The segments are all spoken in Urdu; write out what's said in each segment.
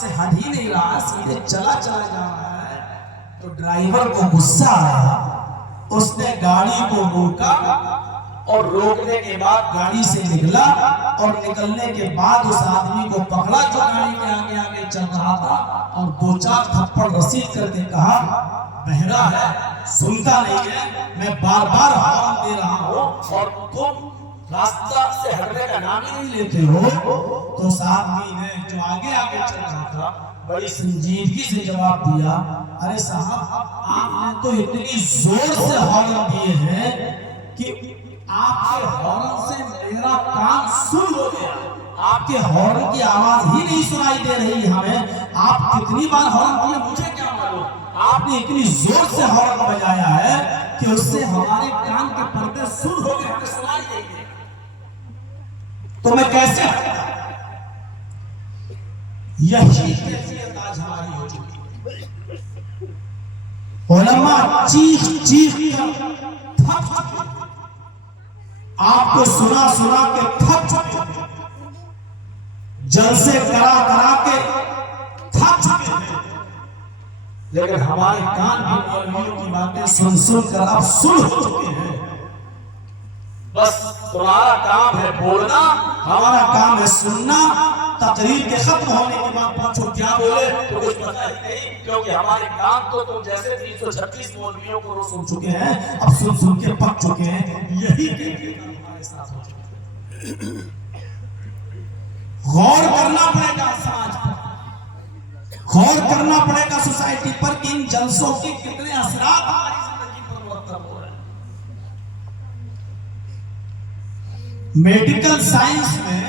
سے ہٹ ہی نہیں رہا، سیدھے چلا جا رہا ہے، تو ڈرائیور کو غصہ آیا، اس نے گاڑی کو روکا اور روکنے کے بعد گاڑی سے نکلا، اور نکلنے کے بعد اس آدمی کو پکڑا جو گاڑی کے آگے آگے چل رہا تھا، اور دو چار تھپڑ رسید کر کے کہا بہرا ہے، سنتا نہیں ہے، میں بار بار ہارن دے رہا ہوں اور تم راستہ سے ہٹنے کا نام ہی نہیں لیتے ہو۔ تو اس آدمی نے جو آگے آگے چل رہا تھا بڑی سنجیدگی سے جواب دیا، ارے صاحب آپ نے تو اتنی زور سے ہارن دیے ہیں کہ آپ کے ہارن سے میرا کان سن ہو گیا، آپ کے ہارن کی آواز ہی نہیں سنائی دے رہی ہمیں، آپ کتنی بار ہارن دیے مجھے کیا معلوم، آپ نے اتنی زور سے ہارن بجایا ہے کہ اس سے ہمارے کان کے پردے سن ہو گئے، ہمیں سنائی دے گئے، تو میں کیسے ہٹتا؟ یہی کیفیت آج ہماری ہو چکی ہے، علماء چیخ چیخ کر تھک چکے، آپ کو سنا سنا کے تھک چکے، جلسے کرا کرا کے تھک چکے ہیں، لیکن ہمارے کان بھی مولویوں کی باتیں سن سن کر اب سن ہو چکے ہیں۔ بس تمہارا کام ہے بولنا، ہمارا کام ہے سننا، تقریر کے ختم ہونے کے بعد پوچھو کیا بولے تو کچھ پتہ ہی نہیں، کیونکہ ہمارے کام تو تم جیسے 336 مولویوں کو سن چکے ہیں، اب سن سن کے پک چکے ہیں، یہی کیفیت ہمارے ساتھ ہو چکی ہے۔ غور کرنا پڑے گا سماج پر، غور کرنا پڑے گا سوسائٹی پر کہ ان جلسوں کے کتنے اثرات ہماری زندگی پر مرتب ہو رہے ہیں۔ میڈیکل سائنس میں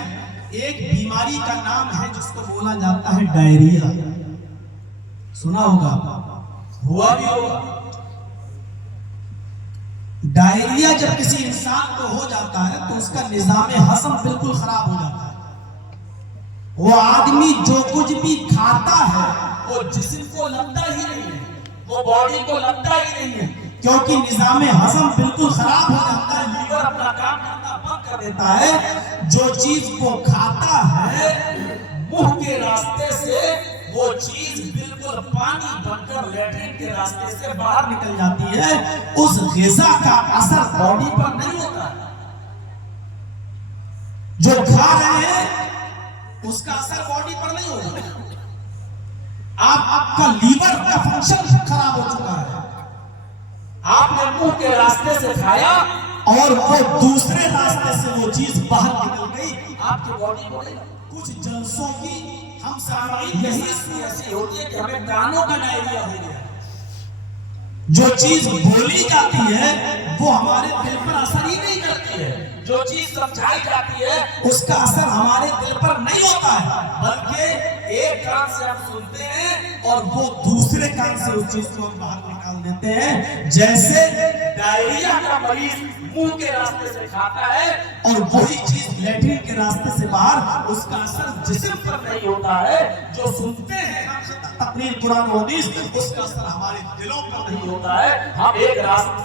ایک بیماری کا نام ہے جس کو بولا جاتا ہے ڈائریا، سنا ہوگا، ہوا بھی ہوگا۔ ڈائریا جب کسی انسان کو ہو جاتا ہے تو اس کا نظام ہضم بالکل خراب ہو جاتا ہے، وہ آدمی جو کچھ بھی کھاتا ہے وہ جسم کو لگتا ہی نہیں ہے، وہ باڈی کو لگتا ہی نہیں ہے، کیونکہ نظام ہضم بالکل خراب ہو جاتا ہے، لیور اپنا کام کرنا بند کر دیتا ہے، جو چیز وہ کھاتا ہے منہ کے راستے سے وہ چیز بالکل پانی بن کر لیٹرین کے راستے سے باہر نکل جاتی ہے، اس غذا کا اثر باڈی پر نہیں ہوتا ہے، جو کھا رہے ہیں اس کا اثر باڈی پر نہیں ہوگا، آپ کا لیور کا فنکشن خراب ہو چکا ہے، آپ نے منہ کے راستے سے کھایا اور وہ دوسرے راستے سے وہ چیز باہر نکل گئی آپ کی باڈی کو۔ کچھ جلسوں کی ہم سامعین یہی ایسی ہوتی ہے کہ ہمیں کانوں کا ڈائریا ہو گیا، جو چیز بولی جاتی ہے وہ ہمارے دل پر اثر ہی نہیں کرتی ہے، جو چیز سمجھائی جاتی ہے اس کا اثر ہمارے دل پر نہیں ہوتا ہے، بلکہ ایک کان سے ہم سنتے ہیں اور وہ دوسرے کان سے اس چیز کو ہم باہر نکال دیتے ہیں۔ جیسے ڈائریا کا مریض منہ کے راستے سے کھاتا ہے اور وہی چیز لیٹرین کے راستے سے باہر، اس کا اثر جسم پر نہیں ہوتا ہے، جو سنتے ہیں تقریر قرآن و حدیث اس کا اثر ہمارے دلوں پر نہیں ہوتا ہے، ہم ایک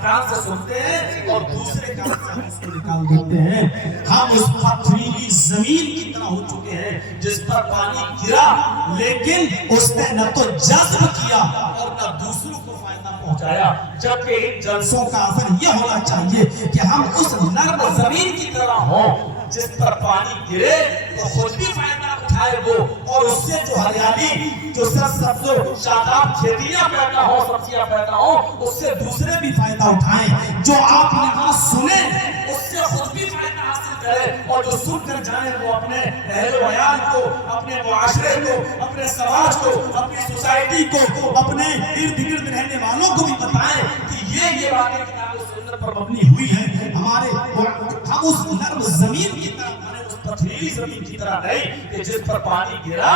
کان سے سنتے ہیں اور دوسرے کان سے ہم اس کو نکال دیتے ہیں، ہم اس پتھریلی زمین کی طرح ہو چکے ہیں جس پر پانی گرا لیکن اس نے نہ تو جذب کیا اور نہ دوسروں کو فائدہ پہنچایا، جبکہ ان جلسوں کا اثر یہ ہونا چاہیے کہ ہم اس نرم زمین کی طرح ہوں جس پر پانی گرے تو خود بھی فائدہ اٹھائے وہ، اور اس سے جو ہریالی، جو سرسبز و شاداب کھیتیاں پیدا ہوں، سبزیاں پیدا ہوں، اس سے دوسرے بھی فائدہ اٹھائیں، جو آپ یہاں سنیں اس سے خود بھی فائدہ حاصل کریں، اور جو سن کر جائیں وہ اپنے اہل و عیال کو، اپنے معاشرے کو، اپنے سماج کو، اپنی سوسائٹی کو، اپنے ارد گرد رہنے والوں کو بھی بتائیں کہ یہ باتیں کتاب و سنت پر مبنی ہوئی ہیں، ہم اس نرم زمین کی طرح بنے، اس پتھریلی زمین کی طرح نہیں کہ جس پر پانی گرا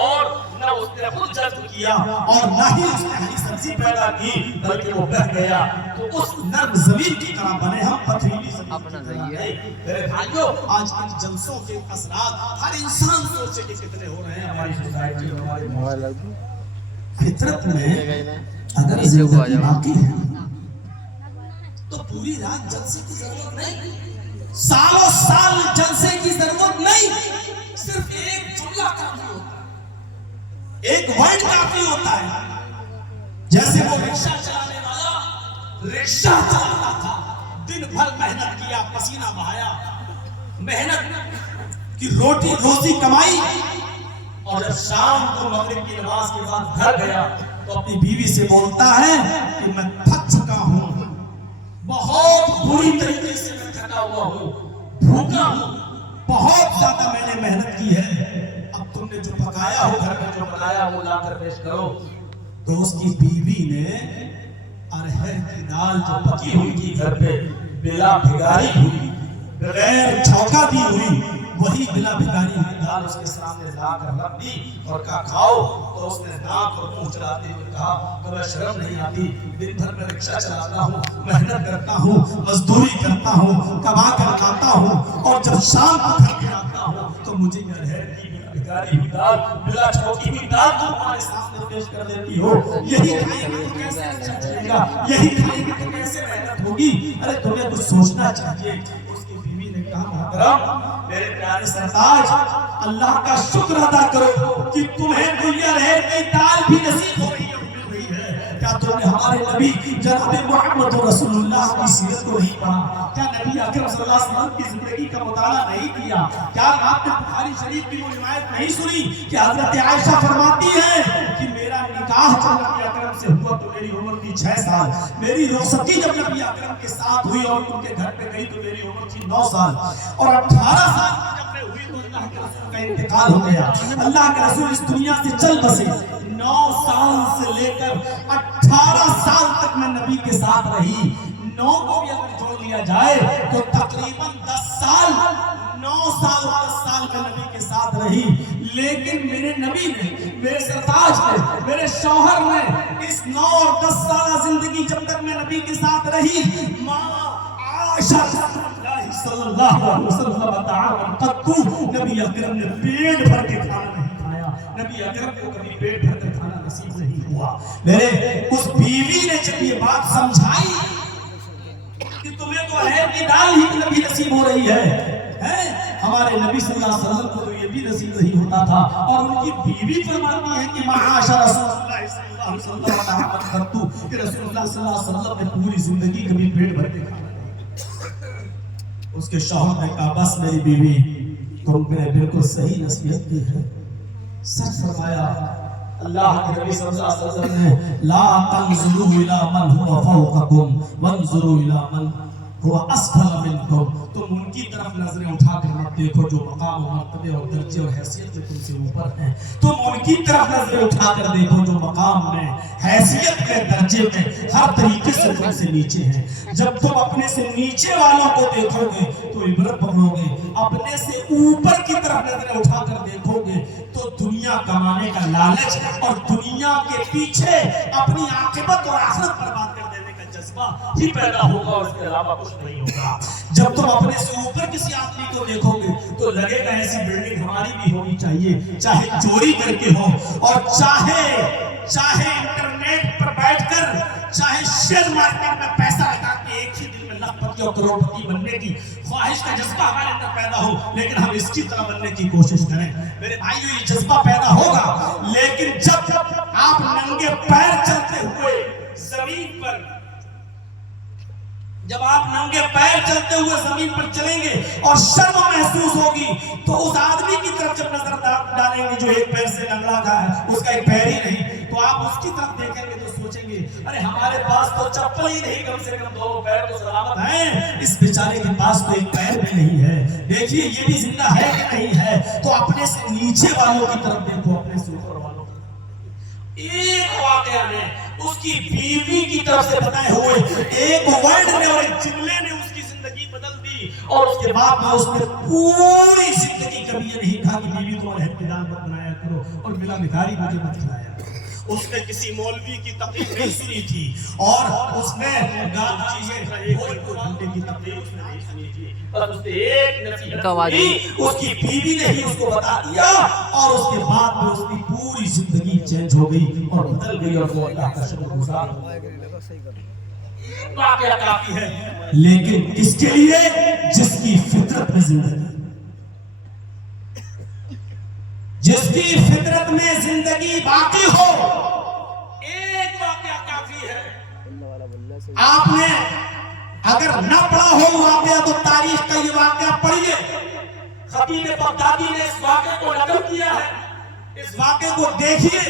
اور نہ اس نے خود جذب کیا اور نہ ہی اس نے ہری سبزی پیدا کی بلکہ وہ بہہ گیا، تو اس نرم زمین کی طرح بنے، ہم پتھریلی زمین کی طرح نہیں۔ میرے بھائیو، آج ان جلسوں کے اثرات ہر انسان سوچے کہ کتنے ہو رہے ہیں ہماری سوسائٹی، ہماری فطرت میں اگر زندگی باقی ہے تو پوری رات جلسے کی ضرورت نہیں، سالوں سال جلسے کی ضرورت نہیں، صرف ایک جملہ کافی ہوتا ہے، ایک ورڈ کافی ہوتا ہے. جیسے وہ رکشہ چلانے والا رکشہ چلاتا تھا, دن بھر محنت کیا, پسینہ بہایا, محنت کی روٹی روزی کمائی, اور جب شام کو مغرب کی نماز کے بعد گھر گیا تو اپنی بیوی سے بولتا ہے کہ میں تھک چکا ہوں, بہت بری طریقے سے میں تھکا ہوا ہوں, بھوکا ہوں, بہت زیادہ میں نے محنت کی ہے, اب تم نے جو پکایا ہو گھر میں جو بنایا وہ لا کر پیش کرو. تو اس کی بیوی نے ارہر کی دال جو پکی ہوئی تھی گھر پہ, بلا بھگاری ہوئی, بغیر چھوکا دی ہوئی, وہی بلا بھگاری ہوئی دال اس کے سامنے لا کر رکھ دی اور کہا کھاؤ. تو اس نے ناک اور منہ چلاتے ہوئے کہا تمہیں شرم نہیں آتی؟ دن بھر میں رکشہ چلاتا ہوں, محنت کرتا ہوں, مزدوری کرتا ہوں, کما کر کھاتا ہوں, اور جب شام کو گھر پہ آتا ہوں تو مجھے ارہر کی بھگاری ہوئی دال, بلا چھوکی ہوئی دال تو ہمارے سامنے پیش کر دیتی ہو. یہی کھائیں گے تو کیسے اچھا چلے گا, یہی کھائیں گے تو کیسے محنت ہوگی؟ ارے تمہیں کچھ سوچنا چاہیے. اس کی بیوی نے کہا محترم میرے پیارے سرتاج, اللہ کا شکر ادا کرو کہ تمہیں دنیا رہے کی دال بھی نصیب ہو رہی ہے, مل رہی ہے. کیا تم نے ہمارے نبی جناب محمد رسول اللہ کی سیرت کو نہیں پڑھا؟ کیا نبی اکرم صلی اللہ علیہ وسلم کی زندگی کا مطالعہ نہیں کیا؟ کیا آپ نے بخاری شریف کی وہ روایت نہیں سنی کہ حضرت عائشہ فرماتی ہے کہ میرا نکاح جب نبی اکرم سے ہوا تو میری عمر تھی 6 سال, میری رخصتی جب نبی اکرم کے ساتھ ہوئی اور ان کے گھر پہ گئی تو میری عمر تھی 9 سال, اور 18 سال کی جب میں ہوئی تو اللہ کے رسول کا انتقال ہو گیا. اللہ کے رسول اس دنیا سے چل بسے. 9 سال سے لے کر 18 سال تک میں نبی کے ساتھ رہی. 9 کو بھی اگر جوڑ لیا جائے تو تقریباً 10 سال, 9 سال 10 سال میں نبی کے ساتھ رہی. لیکن میرے نبی نے, میرے سرتاج نے, میرے شوہر نے اس 9 اور 10 سالہ زندگی جب تک میں نبی کے ساتھ رہی, ماں عائشہ صلی اللہ علیہ وسلم تعالی قطو نبی اکرم نے پیٹ بھر کے کھانا نہیں کھایا. نبی اکرم کو کبھی پیٹ بھر کر کھانا نصیب نہیں ہوا. میرے اس بیوی نے جب یہ بات سمجھائی کہ تمہیں تو اہل کی دال ہی نبی نصیب ہو رہی ہے, ہمارے نبی صلی اللہ علیہ وسلم کو تو یہ بھی نصیب نہیں ہوتا تھا. اور ان کی بیوی فرماتی ہے کہ معاشر رسول اللہ صلی اللہ علیہ وسلم کہ رسول اللہ صلی اللہ علیہ وسلم نے پوری زندگی کبھی پیٹ بھر کے کھانا. اس کے شوہر نے کہا بس میری بیوی تم نے بالکل صحیح نصیحت کی ہے, سچ فرمایا. اللہ کے نبی صلی اللہ علیہ وسلم نے لا تنظروا الى من هو فوقكم وانظروا الى من هو اسفل منكم, تم ان کی طرف نظریں اٹھا کر مت دیکھو جو مقام و مرتبے اور درجے اور حیثیت میں تم سے اوپر ہیں, تم ان کی طرف نظریں اٹھا کر دیکھو جو مقام میں, حیثیت میں, درجے میں, ہر طریقے سے تم سے نیچے ہیں. جب تم اپنے سے نیچے والوں کو دیکھو گے تو عبرت پکڑو گے, اپنے سے اوپر کی طرف نظریں اٹھا کر دیکھو گے تو دنیا کمانے کا لالچ اور دنیا کے پیچھے اپنی عاقبت اور آخرت برباد کر دینے کا جذبہ ہی پیدا ہوگا, اس کے علاوہ کچھ نہیں ہوگا. جب تم اپنے سے اوپر کسی آدمی کو دیکھو گے تو لگے گا ایسی بلڈنگ ہماری بھی ہونی چاہیے, چاہے چوری کر کے ہو, اور چاہے انٹرنیٹ پر بیٹھ کر, چاہے شیئر مارکیٹ میں پیسہ لگا کے ایک ہی دن میں لاکھ اور کروڑپتی بننے کی خواہش کا جذبہ ہمارے اندر پیدا ہو, لیکن ہم اس کی طرح بننے کی کوشش کریں. میرے بھائیو یہ جذبہ پیدا ہوگا, لیکن جب آپ ننگے پیر چلتے ہوئے زمین پر, جب آپ ننگے پیر چلتے ہوئے زمین پر چلیں گے اور شرم محسوس ہوگی تو اس آدمی کی طرف جب نظر ڈالیں گے جو ایک پیر سے لنگڑا گیا ہے, اس کا ایک پیر ہی نہیں, تو آپ اس کی طرف دیکھیں گے تو سوچیں گے ارے ہمارے پاس تو چپل ہی نہیں, کم سے کم 2 پیر تو سلامت ہیں, اس بیچارے کے پاس تو ایک پیر بھی نہیں ہے, دیکھیے یہ بھی زندہ ہے کہ نہیں ہے. تو اپنے سے نیچے والوں کی طرف دیکھو, اپنے سے اوپر والوں. ایک واقعہ نے اس کی بیوی کی طرف سے بتائے ہوئے ایک ورڈ نے اور ایک جملے نے اس کی زندگی بدل دی, اور اس کے بعد میں اس نے پوری زندگی کبھی یہ نہیں کہا کہ بیوی کو اہل کی دال مت بنایا کرو اور بلا بھکاری مجھے مت کھلایا کرو. اس نے کسی مولوی کی تقریر نہیں سنی تھی, اور اس نے گھنٹے کی تقریر اس نے نہیں سنی تھی, بس اس نے ایک نصیحت اس کی بیوی نے ہی اس کو بتا دیا, اور اس کے بعد میں اس کی پوری زندگی چینج ہو گئی اور بدل گئی, اور وہ اللہ کا شکر گزار ہو گئی. واقعہ کافی ہے, لیکن کس کے لیے؟ جس کی فطرت میں زندگی, جس کی فطرت میں زندگی باقی ہو، ایک واقعہ کافی ہے. آپ نے اگر نہ پڑھا ہو واقعہ تو تاریخ کا یہ واقعہ پڑھیے. خطیب بغدادی نے اس واقعے کو نقل کیا ہے. اس واقعے کو دیکھیے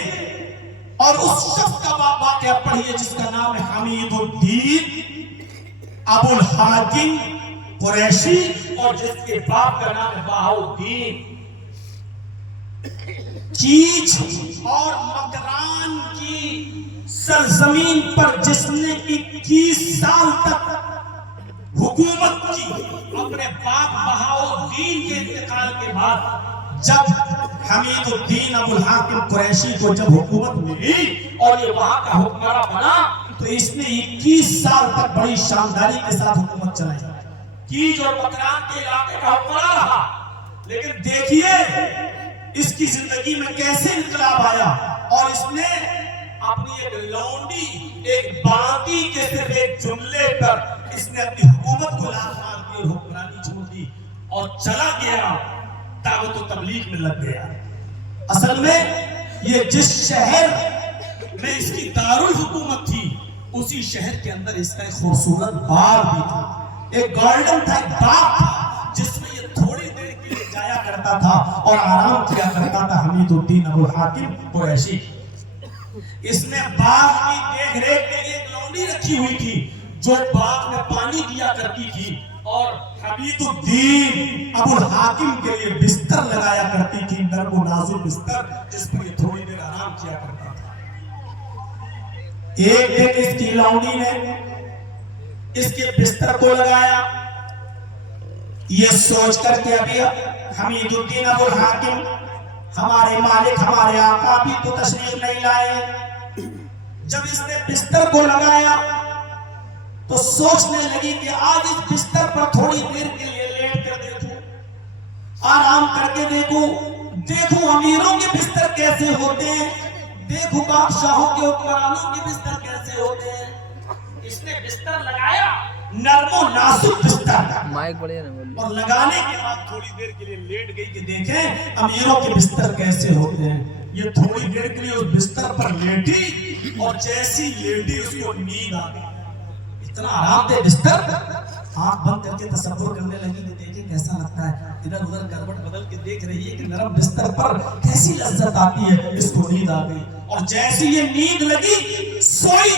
اور اس شخص کا واقعہ پڑھیے جس کا نام ہے حمید الدین ابو الحاکم قریشی اور جس کے باپ کا نام ہے بہاؤالدین. چیچ اور مکران کی سرزمین پر جس نے 21 سال تک حکومت کی، اپنے باپ بہاؤالدین کے انتقال کے بعد جب حمید الدین ابو الحاکم قریشی کو جب حکومت ملی اور یہ وہاں کا حکمراں بنا تو اس نے 21 سال تک بڑی شانداری کے ساتھ حکومت چلائی. کیچ اور مکران کے علاقے کا حکمراں رہا. لیکن دیکھیے اس کی زندگی میں کیسے انقلاب آیا اور اس نے اپنی ایک لونڈی، ایک باندی کے صرف ایک جملے پر اس نے اپنی حکومت کو لات مار دی اور حکمرانی چھوڑ دی اور چلا گیا، دعوت و تبلیغ میں لگ گیا. اصل میں یہ جس شہر میں اس کی دارالحکومت تھی اسی شہر کے اندر اس کا ایک خوبصورت باغ بھی تھا، ایک گارڈن تھا، ایک باغ تھا جس میں یہ تھوڑی دیر کے لیے جایا کرتا تھا اور آرام کیا کرتا تھا حمید الدین ابو الحاکم قریشی. اس نے باغ کی دیکھ ریکھ کے لیے ایک لونڈی رکھی ہوئی تھی جو باغ میں پانی دیا کرتی تھی اور حمید الدین ابو الحاکم کے لیے بستر لگایا کرتی تھی، نرم و نازک بستر جس پر یہ تھوڑی دیر آرام کیا کرتا تھا. ایک دن اس کی لونڈی نے اس کے بستر کو لگایا، یہ سوچ کر کے ابھی حمید الدین ابو الحاکم ہمارے مالک ہمارے آقا بھی تو تشریف نہیں لائے. جب اس نے بستر کو لگایا تو سوچنے لگی کہ آج اس بستر پر تھوڑی دیر کے لیے لیٹ کر دیکھوں، آرام کر کے دیکھوں امیروں کے بستر کیسے ہوتے ہیں، دیکھوں بادشاہوں کے حکمرانوں کے بستر کیسے ہوتے ہیں. اس نے بستر لگایا، نرم و نازک بستر، اور لگانے کے بعد تھوڑی دیر کے لیے لیٹ گئی کہ دیکھیں امیروں کے بستر کیسے ہوتے ہیں. یہ تھوڑی دیر کے لیے اس بستر پر لیٹی اور جیسی لیٹی اس کو نیند آ گئی. اتنا آرام دہ بستر، آنکھ بند کر کے تصور کرنے لگی کہ دیکھیں کیسا لگتا ہے. ادھر ادھر کروٹ بدل کے دیکھ رہی ہے کہ نرم بستر پر کیسی لذت آتی ہے. اس کو نیند آ گئی اور جیسی یہ نیند لگی سوئی،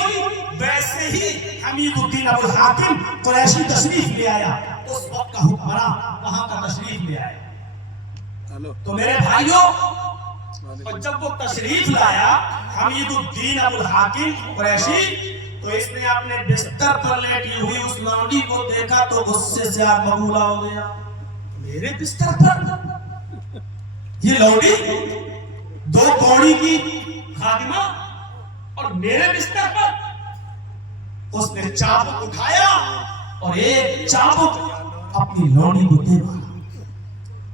ویسے ہی حمید الدین ابو الحاکم قریشی تشریف لے آیا. اس وقت کا حکمراں وہاں کا تشریف لے آیا. تو میرے بھائیوں، اور جب وہ تشریف لایا حمید الدین ابو الحاکم قریشی تو اس نے اپنے بستر پر لیٹی ہوئی اس لونڈی کو دیکھا تو غصے سے آگ ببولا ہو گیا. میرے بستر پر یہ لونڈی، 2 کوڑی کی خادمہ، اور میرے بستر پر. اس نے چابک اٹھایا اور ایک چابک اپنی لونڈی کو دے مارا.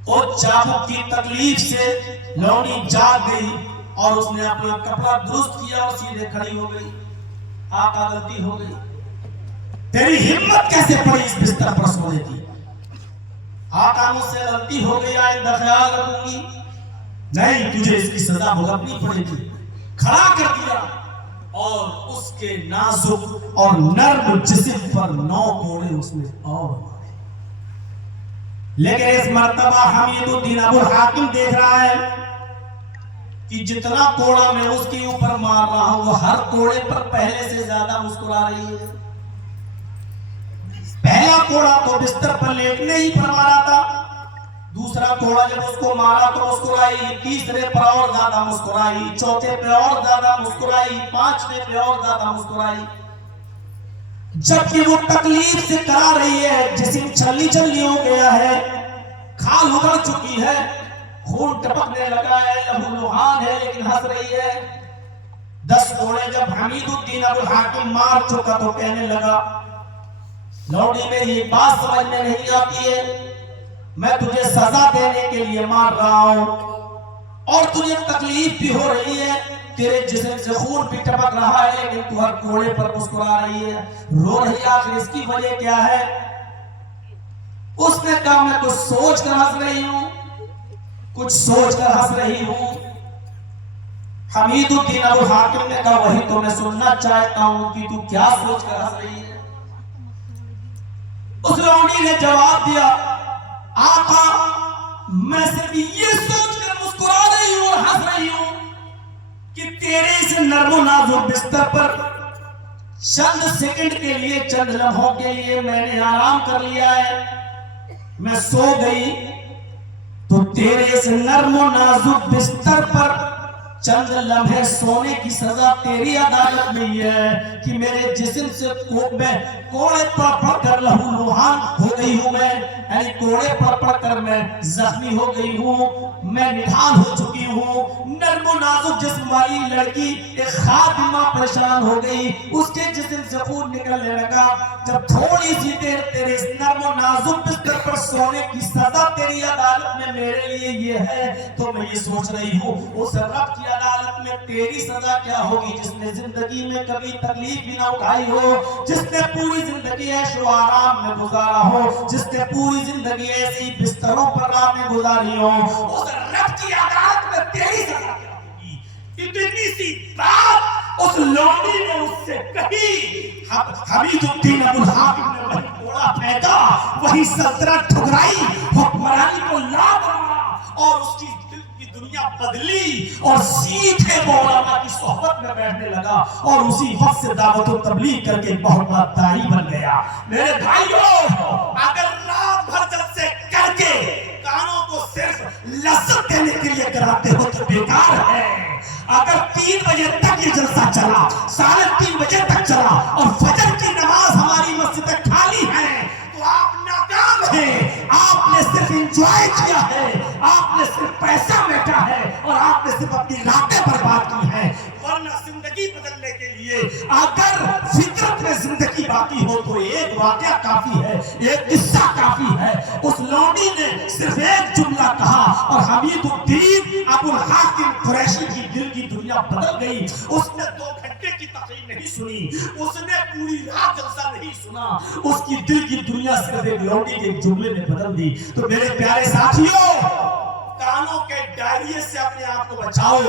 اور چابک کی تکلیف سے لونڈی جاگ گئی اور اس نے اپنا کپڑا درست کیا اور سیدھے کھڑی ہو گئی. آقا غلطی ہو گئی، تیری ہمت کیسے پڑی اس بستر پر سونے کی؟ آقا مجھ سے غلطی ہو گئی، آئندہ خیال رکھوں گی. نہیں، تجھے اس کی سزا بھگتنی پڑے گی. کھڑا کر دیا اور اس کے نازک اور نرم جسم پر 9 کوڑے اس نے اور مارے. لیکن اس مرتبہ حمید الدین ابو الحاکم دیکھ رہا ہے کہ جتنا کوڑا میں اس کے اوپر مار رہا ہوں وہ ہر کوڑے پر پہلے سے زیادہ مسکرا رہی ہے. پہلا کوڑا تو بستر پر لیٹنے ہی پر مارا تھا، دوسرا کوڑا جب اس کو مارا تو مسکرائی، تیسرے پر اور زیادہ مسکرائی، چوتھے پہ اور زیادہ مسکرائی، 5ویں پہ اور زیادہ مسکرائی. جبکہ وہ تکلیف سے کرا رہی ہے، جسم چھلی چھلی ہو گیا ہے، کھال ابھر چکی ہے، خون ٹپکنے لگا ہے، لہو لہان ہے، لیکن ہنس رہی ہے. 10 کوڑے جب حمید الدین ابو الحاکم مار چکا تو کہنے لگا، لوڈی میں یہ بات سمجھ میں نہیں آتی ہے، میں تجھے سزا دینے کے لیے مار رہا ہوں اور تجھے تکلیف بھی ہو رہی ہے، تیرے جسم سے خون بھی ٹپک رہا ہے، لیکن تو ہر کوڑے پر مسکرا رہی ہے، رو رہی ہے. آخر اس کی وجہ کیا ہے؟ اس نے کہا میں کچھ سوچ کر ہنس رہی ہوں. کچھ سوچ کر ہنس رہی ہوں؟ حمید الدین ابو حاتم نے کہا وہی تو میں سننا چاہتا ہوں کہ تو کیا سوچ کر ہنس رہی ہے؟ اس لونڈی نے جواب دیا آقا میں صرف یہ سوچ کر مسکرا رہی ہوں اور ہنس رہی ہوں کہ تیرے اس نرم و نازک بستر پر چند سیکنڈ کے لیے، چند لمحوں کے لیے میں نے آرام کر لیا ہے، میں سو گئی تو تیرے اس نرم و نازک بستر پر چند لمحے سونے کی سزا تیری عدالت میں یہ ہے کہ میرے جسم سے میں کوڑے پڑ پڑ کر لہو لوہان ہو گئی ہوں، میں یعنی کوڑے پڑ پڑ کر میں زخمی ہو گئی ہوں، میں نڈھال ہو چکی ہوں۔ نرم و نازک جسم والی لڑکی ایک خادمہ پریشان ہو گئی، اس کے جسم سے خون نکلنے لگا۔ جب تھوڑی سی دیر تیرے اس نرم و نازک بستر پر سونے کی سزا تیری عدالت میں میرے لیے یہ ہے تو میں یہ سوچ رہی ہوں اس رب کی عدالت میں تیری سزا کیا ہوگی جس نے زندگی میں کبھی تکلیف بھی نہ اٹھائی ہو، جس نے پوری زندگی عیش و آرام میں گزارا ہو، جس نے پوری زندگی ایسی بستروں پر راتیں گزاری ہو، اس رب کی عدالت میں تیری سزا کیا ہوگی؟ اتنی سی بات اس لونڈی نے اس سے کہی۔ حمید الدین ابو حاتم نے وہی کوڑا پھینکا، وہی سلطنت ٹھکرائی، حکمرانی کو لات مارا اور اس کی دل کی دنیا بدلی اور سیدھے مولانا کی صحبت میں بیٹھنے لگا اور اسی وقت سے دعوت و تبلیغ کر کے بہت بڑا داعی بن گیا۔ میرے بھائیوں، اگر رات بھر جلسے کر کے کانوں کو صرف لذت دینے کے لیے کراتے ہو تو بیکار ہے۔ اگر 3 بجے تک یہ جلسہ چلا، 3:30 بجے تک چلا اور فجر کی نماز ہماری مسجدیں خالی ہیں تو آپ ناکام ہیں۔ آپ نے صرف انجوائے کیا ہے، آپ نے صرف پیسہ بیٹھا ہے اور آپ نے صرف اپنی راتیں برباد کی ہیں، ورنہ زندگی بدلنے کے لیے اگر فطرت میں زندگی باقی ہو تو ایک واقعہ کافی ہے، ایک قصہ کافی ہے۔ اس لونڈی نے صرف ایک جملہ کہا اور حمید الدین ابو الحاتم قریشی کی دل کی دنیا بدل گئی۔ اس نے 2 گھنٹے کی تقریر نہیں سنی، اس نے پوری رات جلسہ نہیں سنا، اس کی دل کی دنیا صرف ایک لونڈی کے جملے نے بدل دی۔ تو میرے پیارے ساتھیوں، کانوں کے ڈائریے سے اپنے آپ کو بچاؤ،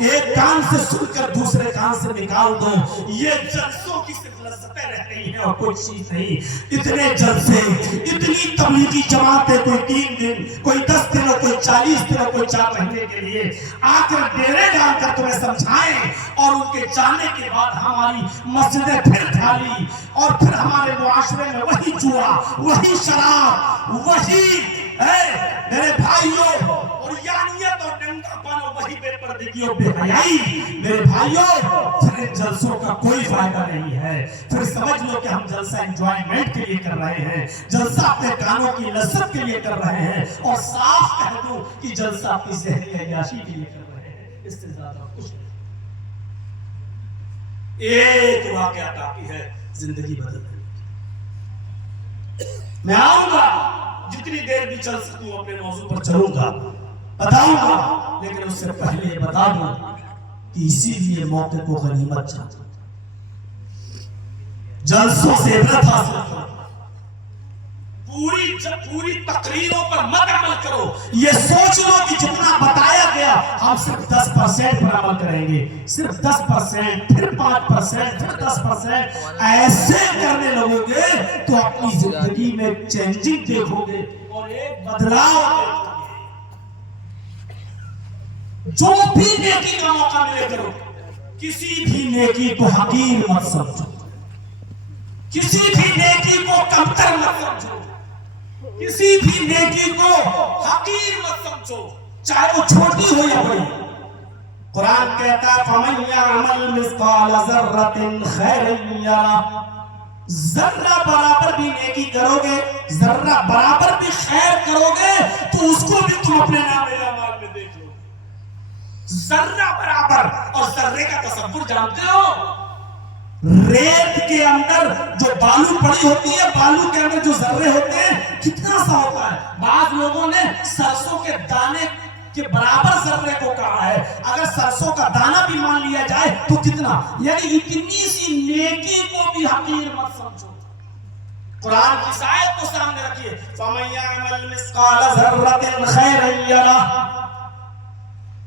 ایک کان سے سن کر دوسرے کان سے نکال دو۔ یہ جلسوں کی صرف لذتیں رہ گئی ہیں اور کوئی چیز نہیں۔ اتنے جلسے، اتنی تبلیغی جماعتیں، کوئی 3 دن، کوئی 10 دن اور کوئی 40 دن اور کوئی 4 مہینے کے لیے آ کر ڈیرے ڈال کر تمہیں سمجھائیں اور ان کے جانے کے بعد ہماری مسجدیں پھر خالی اور پھر ہمارے معاشرے میں وہی جوا، وہی شراب، وہی میرے بھائیوں اور یانیت اور ننگا پن اور وہی بے پردگی اور بے حیائی۔ میرے بھائیوں، پھر ان جلسوں کا کوئی فائدہ نہیں ہے۔ پھر سمجھ لو کہ ہم جلسہ انجوائمنٹ کے لیے کر رہے ہیں، جلسہ اپنے کانوں کی لذت کے لیے کر رہے ہیں اور صاف کہہ دوں کہ جلسہ اپنی ذہنی عیاشی کے لیے کر رہے ہیں، اس سے زیادہ کچھ نہیں۔ ایک واقعہ کافی ہے زندگی بدلنے کی۔ میں آؤں گا، جتنی دیر بھی چل سکوں اپنے موضوع پر چلوں گا، بتاؤں گا، لیکن اس سے پہلے بتا دوں کہ اسی لیے موقع کو غنیمت جانو، جلسوں سے عبرت حاصل کرو، پوری تقریروں پر مت عمل کرو۔ یہ سوچ لو کہ جتنا بتایا گیا ہم صرف 10% پر عمل کریں گے، صرف 10%، پھر 5%، پھر 10%۔ ایسے کرنے لگو گے تو اپنی زندگی میں چینجنگ دیکھو گے اور ایک بدلاؤ دیکھو گے۔ جو بھی نیکی کا موقع ملے کرو، کسی بھی نیکی کو حقیر مت سمجھو، کسی بھی نیکی کو کمتر مت سمجھو، کسی بھی نیکی کو حقیر مت سمجھو، چاہے وہ چھوٹی ہو یا بڑی۔ قرآن کہتا ہے فَمَن يَعْمَلْ مِثْقَالَ ذَرَّةٍ خَيْرًا يَرَهُ، ذرہ برابر بھی نیکی کرو گے، ذرہ برابر بھی خیر کرو گے تو اس کو بھی تم اپنے نام اعمال میں دیکھ لو۔ ذرہ برابر، اور ذرے کا تصور جانتے ہو؟ ریت کے اندر جو بالو پڑی ہوتی ہے، بالو کے اندر جو ذرے ہوتے ہیں کتنا سا ہوتا ہے؟ بعض لوگوں نے سرسوں کے دانے کے برابر ذرے کو کہا ہے۔ اگر سرسوں کا دانہ بھی مان لیا جائے تو کتنا، یعنی اتنی سی نیکی کو بھی حقیر مت سمجھو۔ قرآن کی آیت کو سامنے رکھیے، فَمَن يَعْمَلْ مِثْقَالَ ذَرَّةٍ خَيْرًا يَرَهُ،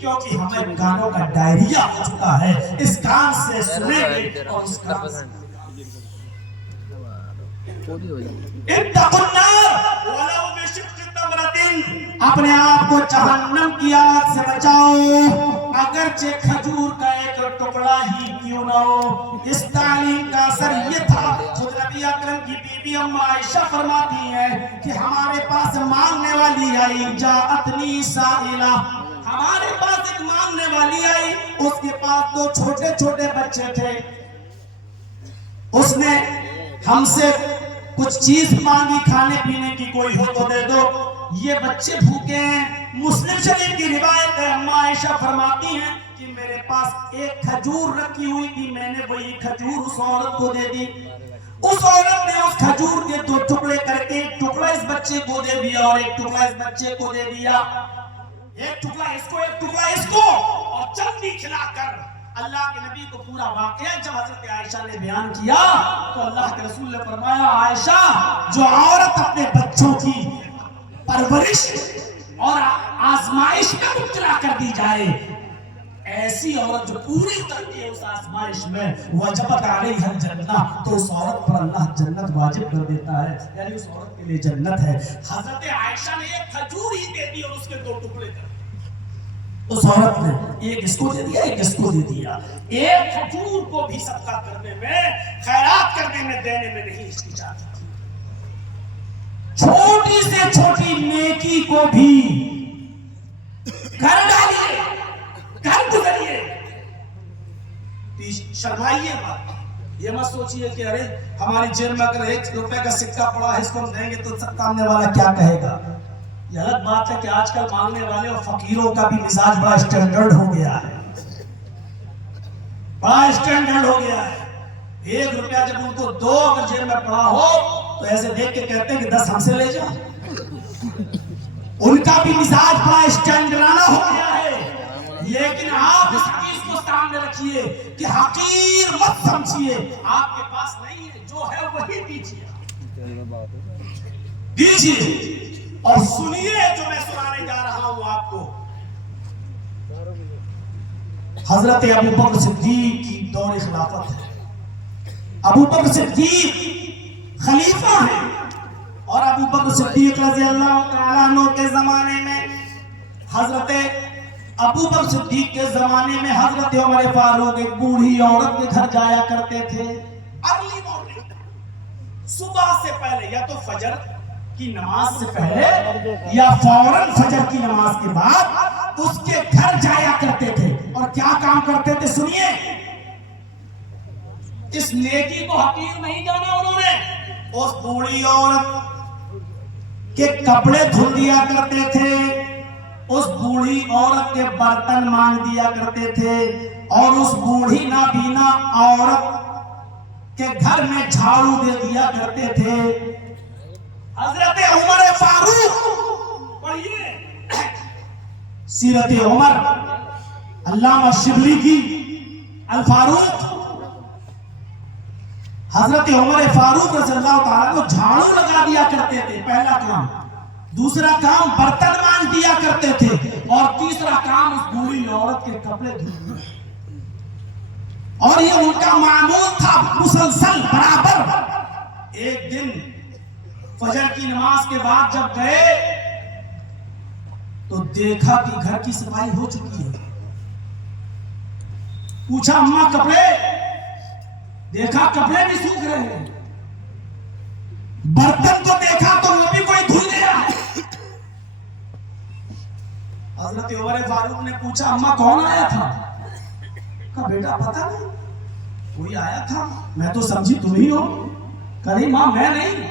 کیونکہ ہمیں گانوں کا ڈائریا ہو چکا ہے. اس کان سے سنیں گے اور اس کان سے اتقوا النار ولو بشق تمرۃ، اپنے آپ کو جہنم کی آگ سے بچاؤ اگرچہ کھجور کا ایک ٹکڑا ہی کیوں نہ ہو. اس تعلیم کا اثر یہ تھا، خود نبی اکرم کی بیوی ام عائشہ فرماتی ہیں کہ ہمارے پاس مانگنے والی آئی، جاءتنی سائلہ، ہمارے پاس ایک مانگنے والی آئی، اس کے پاس 2 چھوٹے چھوٹے بچے تھے. اس نے ہم سے کچھ چیز مانگی، کھانے پینے کی، کوئی ہو تو دے دو، یہ بچے بھوکے ہیں. مسلم شریف کی روایت ہے، ام عائشہ فرماتی ہیں کہ میرے پاس ایک کھجور رکھی ہوئی تھی، میں نے وہی کھجور اس عورت کو دے دی. اس عورت نے اس کھجور کے 2 ٹکڑے کر کے ایک ٹکڑا اس بچے کو دے دیا اور ایک ٹکڑا اس بچے کو دے دیا. ایک ٹکڑا اس کو، ایک ٹکڑا اس کو، اور جلدی کھلا کر اللہ کے نبی کو پورا واقعہ جب حضرت عائشہ نے بیان کیا تو اللہ کے رسول نے فرمایا، عائشہ، جو عورت اپنے بچوں کی پرورش اور آزمائش میں مبتلا کر دی جائے، ایسی عورت جو پوری کرتی ہے اس آزمائش میں، وجبت علیہ الجنہ، تو اس عورت پر اللہ جنت واجب کر دیتا ہے، یعنی اس عورت کے لیے جنت ہے. حضرت عائشہ نے ایک کھجور ہی دے دی اور اس کے 2 ٹکڑے کر، اس عورت نے ایک اس کو دے دیا، ایک اس کو دے دیا. ایک کھجور کو بھی صدقہ کرنے میں، خیرات کرنے میں، دینے میں نہیں ہچکچاتی. چھوٹی سے چھوٹی نیکی کو بھی کر ڈالیے، کر گزریے. شرمائیے بات، یہ مت سوچیے کہ ارے ہماری جیب میں اگر 1 روپے کا سکہ پڑا ہے اس کو ہم دیں گے تو سامنے والا کیا کہے گا. یہ الگ بات ہے کہ آج کل مانگنے والے اور فقیروں کا بھی مزاج بڑا اسٹینڈرڈ ہو گیا ہے، بڑا اسٹینڈرڈ ہو گیا ہے. 1 روپیہ جب ان کو دو اگر جیب میں پڑا ہو تو ایسے دیکھ کے کہتے ہیں کہ 10 ہم سے لے جا. ان کا بھی مزاج بڑا اسٹینڈرڈ ہو گیا ہے. لیکن آپ اس چیز کو سامنے رکھیے کہ حقیر مت سمجھیے. آپ کے پاس نہیں ہے، جو ہے وہی دیجیے، دیجیے. اور سنیے جو میں سنانے جا رہا ہوں آپ کو. حضرت ابو بکر صدیق کی دور خلافت ہے. ابو بکر صدیق خلیفہ ہیں، اور ابو بکر صدیق رضی اللہ تعالیٰ عنہ کے زمانے میں، حضرت ابو بکر صدیق کے زمانے میں حضرت عمر فاروق ایک بوڑھی عورت کے گھر جایا کرتے تھے. ارلی مارننگ، صبح سے پہلے، یا تو فجر کی نماز سے پہلے یا فوراً فجر کی نماز کے بعد اس کے گھر جایا کرتے تھے. اور کیا کام کرتے تھے سنیے. اس نیکی کو حقیر نہیں جانا انہوں نے. اس بوڑھی عورت کے کپڑے دھل دیا کرتے تھے، اس بوڑھی عورت کے برتن مانج دیا کرتے تھے، اور اس بوڑھی نابینا عورت کے گھر میں جھاڑو دے دیا کرتے تھے. حضرت عمر فاروق، پڑھیے سیرت عمر، علامہ شبلی کی الفاروق. حضرت عمر فاروق رضی اللہ تعالیٰ کو جھاڑو لگا دیا کرتے تھے، پہلا کام. دوسرا کام برتن مانج دیا کرتے تھے، اور تیسرا کام اس بوڑھی عورت کے کپڑے دھونا. اور یہ ان کا معمول تھا مسلسل برابر. ایک دن فجر کی نماز کے بعد جب گئے تو دیکھا کہ گھر کی صفائی ہو چکی ہے. پوچھا اماں کپڑے؟ دیکھا کپڑے بھی سوکھ رہے ہیں. برتن کو دیکھا تو وہ بھی کوئی دھل گیا. حضرت عمر فاروق نے پوچھا اماں کون آیا تھا؟ کہا بیٹا پتہ نہیں، کوئی آیا تھا، میں تو سمجھی تم ہی ہو. کہا نہیں ماں میں نہیں،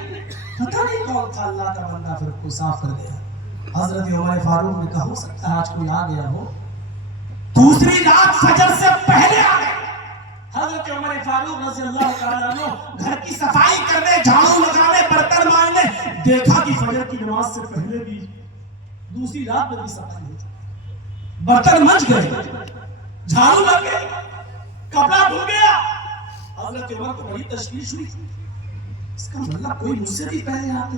پتہ نہیں کون تھا، اللہ کا بندہ پھر کو صاف کر دیا. حضرت عمر فاروق نے کہا ہو سکتا ہے آج کوئی آ گیا ہو. دوسری رات فجر سے پہلے آ گئے. حضرت عمر فاروق رضی اللہ تعالیٰ عنہ گھر کی صفائی کرنے، جھاڑو لگانے، برتن مانجنے، دیکھا کہ فجر کی نماز سے پہلے بھی دوسری رات میں بھی صفائی ہو چکی. برتن منج گئے، جھاڑو لگ گئے، کپڑا دھل گیا. حضرت عمر کو بڑی تشویش ہوئی، اس کا مطلب کوئی مجھ سے بھی پہلے آتے.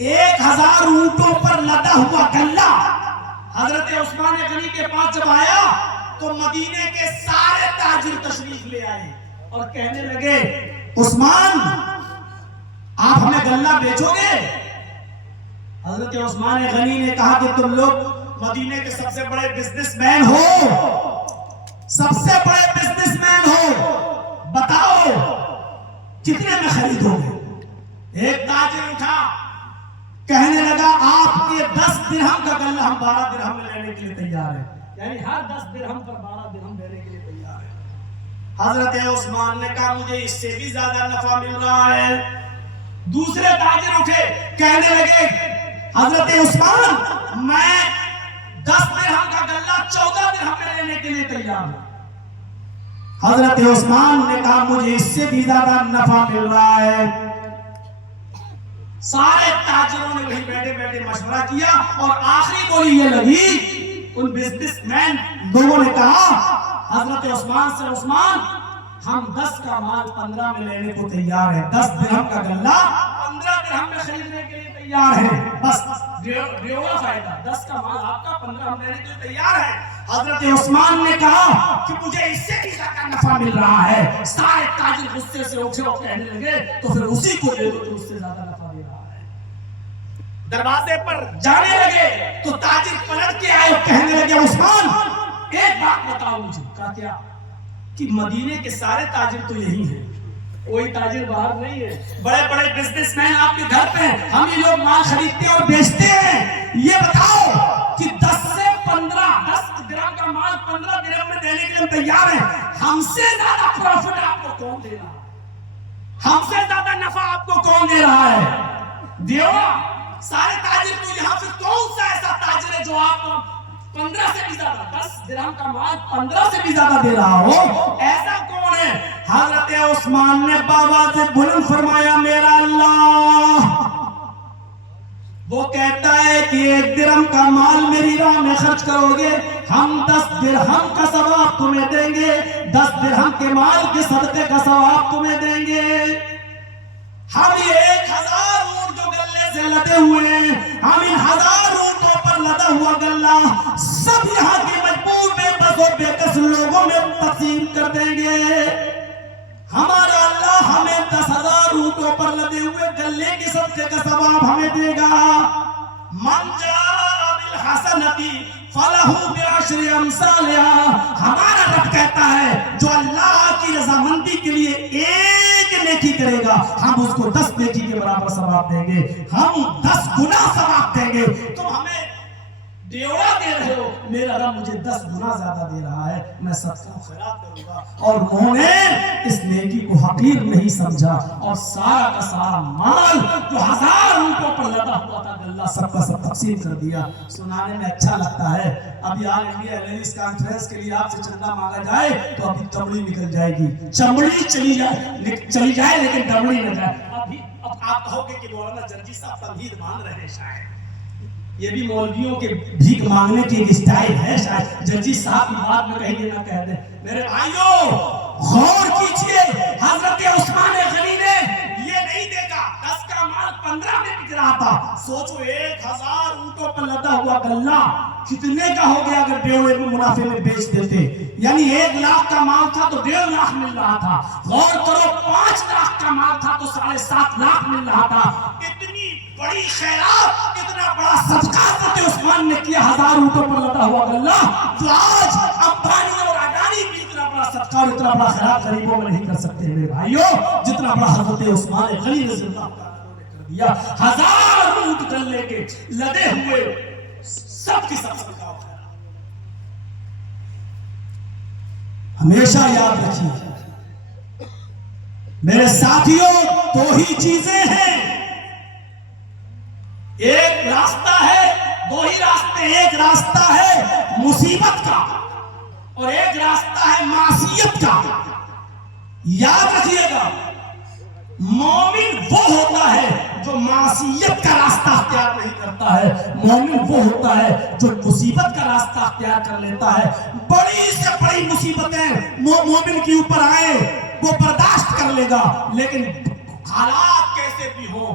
1000 اونٹوں پر لدا ہوا گلہ حضرت عثمان غنی کے پاس جب آیا تو مدینے کے سارے تاجر تشریف لے آئے اور کہنے لگے عثمان آپ ہمیں غلہ بیچو گے؟ حضرت عثمان غنی نے کہا کہ تم لوگ مدینے کے سب سے بڑے بزنس مین ہو، سب سے بڑے بزنس مین ہو، بتاؤ کتنے میں خریدو گے؟ ایک تاجر اٹھا کہنے لگا آپ کے 10 درہم کا غلہ ہم 12 درہم میں لینے کے لیے تیار ہیں، یعنی ہر 10 درہم پر 12 درہم دینے کے لیے تیار ہے۔ حضرت عثمان نے کہا مجھے اس سے بھی زیادہ نفع مل رہا ہے۔ دوسرے تاجر اٹھے کہنے لگے حضرت عثمان میں 10 درہم کا غلہ 14 درہم میں لینے کے لیے تیار ہوں۔ حضرت عثمان نے کہا مجھے اس سے بھی زیادہ نفع مل رہا ہے۔ سارے تاجروں نے وہیں بیٹھے بیٹھے مشورہ کیا اور آخری بولی یہ لگی، ان بزنس مین لوگوں نے کہا حضرت عثمان سے عثمان ہم 10 کا مال 15 میں لینے کو تیار ہیں، 10 درہم کا غلہ 15 درہم میں خریدنے کے لیے تیار ہے، بس ریوڑا فائدہ، 10 کا مال آپ کا 15 ہم لینے کے لیے تیار ہے۔ حضرت عثمان نے کہا کہ مجھے اس سے بھی زیادہ نفع مل رہا ہے۔ سارے تاجر غصے سے اٹھے اور کہنے لگے تو پھر اسی کو دے دو جو اس سے زیادہ نفع دے رہا ہے۔ دروازے پر جانے لگے تو تاجر پلٹ کے آئے اور کہنے لگے عثمان ایک بات بتاؤ مجھے۔ کہا کیا؟ کہ مدینے کے سارے تاجر تو یہی ہیں، کوئی تاجر باہر نہیں ہے، بڑے بڑے بزنس مین آپ کے گھر پہ ہم ہی لوگ مال خریدتے اور بیچتے ہیں، یہ بتاؤ کہ 10 سے 15 10 درہم کا مال 15 درہم میں دینے کے لیے تیار ہیں، ہم سے زیادہ پروفٹ آپ کو کون دے رہا ہے؟ ہم سے زیادہ نفع آپ کو کون دے رہا ہے؟ دیو سارے تاجر تو یہاں پہ کون سا ایسا تاجر ہے جو آپ کو 15 سے بھی زیادہ 10 درہم کا مال 15 سے بھی زیادہ دے رہا ہو؟ ایسا کون ہے؟ حضرت عثمان نے بابا سے بلند فرمایا میرا اللہ وہ کہتا ہے کہ 1 درہم کا مال میری راہ میں خرچ کرو گے ہم 10 درہم کا ثواب تمہیں دیں گے، 10 درہم کے مال کے صدقے کا ثواب تمہیں دیں گے۔ ہم 1000 اونٹ جو گلے سے لدے ہوئے ہیں، ہم ان 1000 اونٹوں پر لدا ہوا گلہ سب یہاں کے مجبور بے بس اور بے کس لوگوں میں تقسیم کر دیں گے۔ ہمارا اللہ ہمیں 10,000 اونٹوں پر لدے ہوئے گلے کی صدقے کا ثواب ہمیں دے گا۔ من جاء بالحسنتی فلہ بعشر امثالہا، ہمارا رب کہتا ہے جو اللہ کی رضامندی کے لیے ایک نیکی کرے گا ہم اس کو 10 نیکی کے برابر ثواب دیں گے، ہم 10 گنا ثواب دیں گے۔ تم ہمیں ڈیوڑا دے رہے ہو، میرا رب مجھے 10 گنا زیادہ دے رہا ہے، میں صدقہ خیرات کروں گا۔ اور انہوں نے اس نیکی کو حقیر نہیں سمجھا اور سارا کا سارا مال جو 1000 اونٹوں پر لدا ہوا تھا گلہ سب کا سب تقسیم کر دیا۔ سنانے میں اچھا لگتا ہے، ابھی آل انڈیا لیڈیز کانفرنس کے لیے آپ سے چندہ مانگا جائے تو ابھی چمڑی نکل جائے گی، چمڑی چلی جائے لیکن دمڑی نہ جائے۔ اب آپ کہو گے کہ مولانا جرجی صاحب تمہید مان رہے ہیں، شاید یہ بھی مولویوں کے بھیک مانگنے کی ایک اسٹائل ہے، شاید جرجی صاحب کی بات میں کہیں نہ کہہ دیں۔ میرے بھائیوں غور کیجئے، حضرت عثمان غنی نے یہ نہیں دیکھا 10 کا مال 15 میں بک رہا تھا۔ سوچو 1000 اونٹوں پر لدا ہوا گلہ کتنے کا ہو گیا اگر 1.5 منافع میں بیچ دیتے، یعنی 1 لاکھ کا مال تھا تو 1.5 لاکھ مل رہا تھا۔ غور کرو 5 لاکھ کا مال تھا تو 7.5 لاکھ مل رہا تھا۔ اتنی بڑی خیرات، اتنا بڑا صدقہ حضرت عثمان نے کیا 1000 اونٹوں پر لدا ہوا گلہ، جو آج امبانی اور اڈانی بھی اتنا بڑا صدقہ اور اتنا بڑا خیرات غریبوں میں نہیں کر سکتے میرے بھائیوں، جتنا بڑا حضرت عثمان غنی رضی اللہ عنہ نے کر دیا۔ 1000 اونٹ گلے کے لدے ہوئے سب کی سب صدقہ اور خیرات۔ ہمیشہ یاد رکھیے میرے ساتھیوں، 2 ہی چیزیں ہیں، ایک راستہ ہے، 2 ہی راستے، ایک راستہ ہے مصیبت کا اور ایک راستہ ہے معصیت کا۔ یاد رکھیے گا مومن وہ ہوتا ہے جو معصیت کا راستہ اختیار نہیں کرتا ہے، مومن وہ ہوتا ہے جو مصیبت کا راستہ اختیار کر لیتا ہے۔ بڑی سے بڑی مصیبتیں مومن کے اوپر آئیں وہ برداشت کر لے گا، لیکن حالات کیسے بھی ہوں،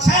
6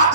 8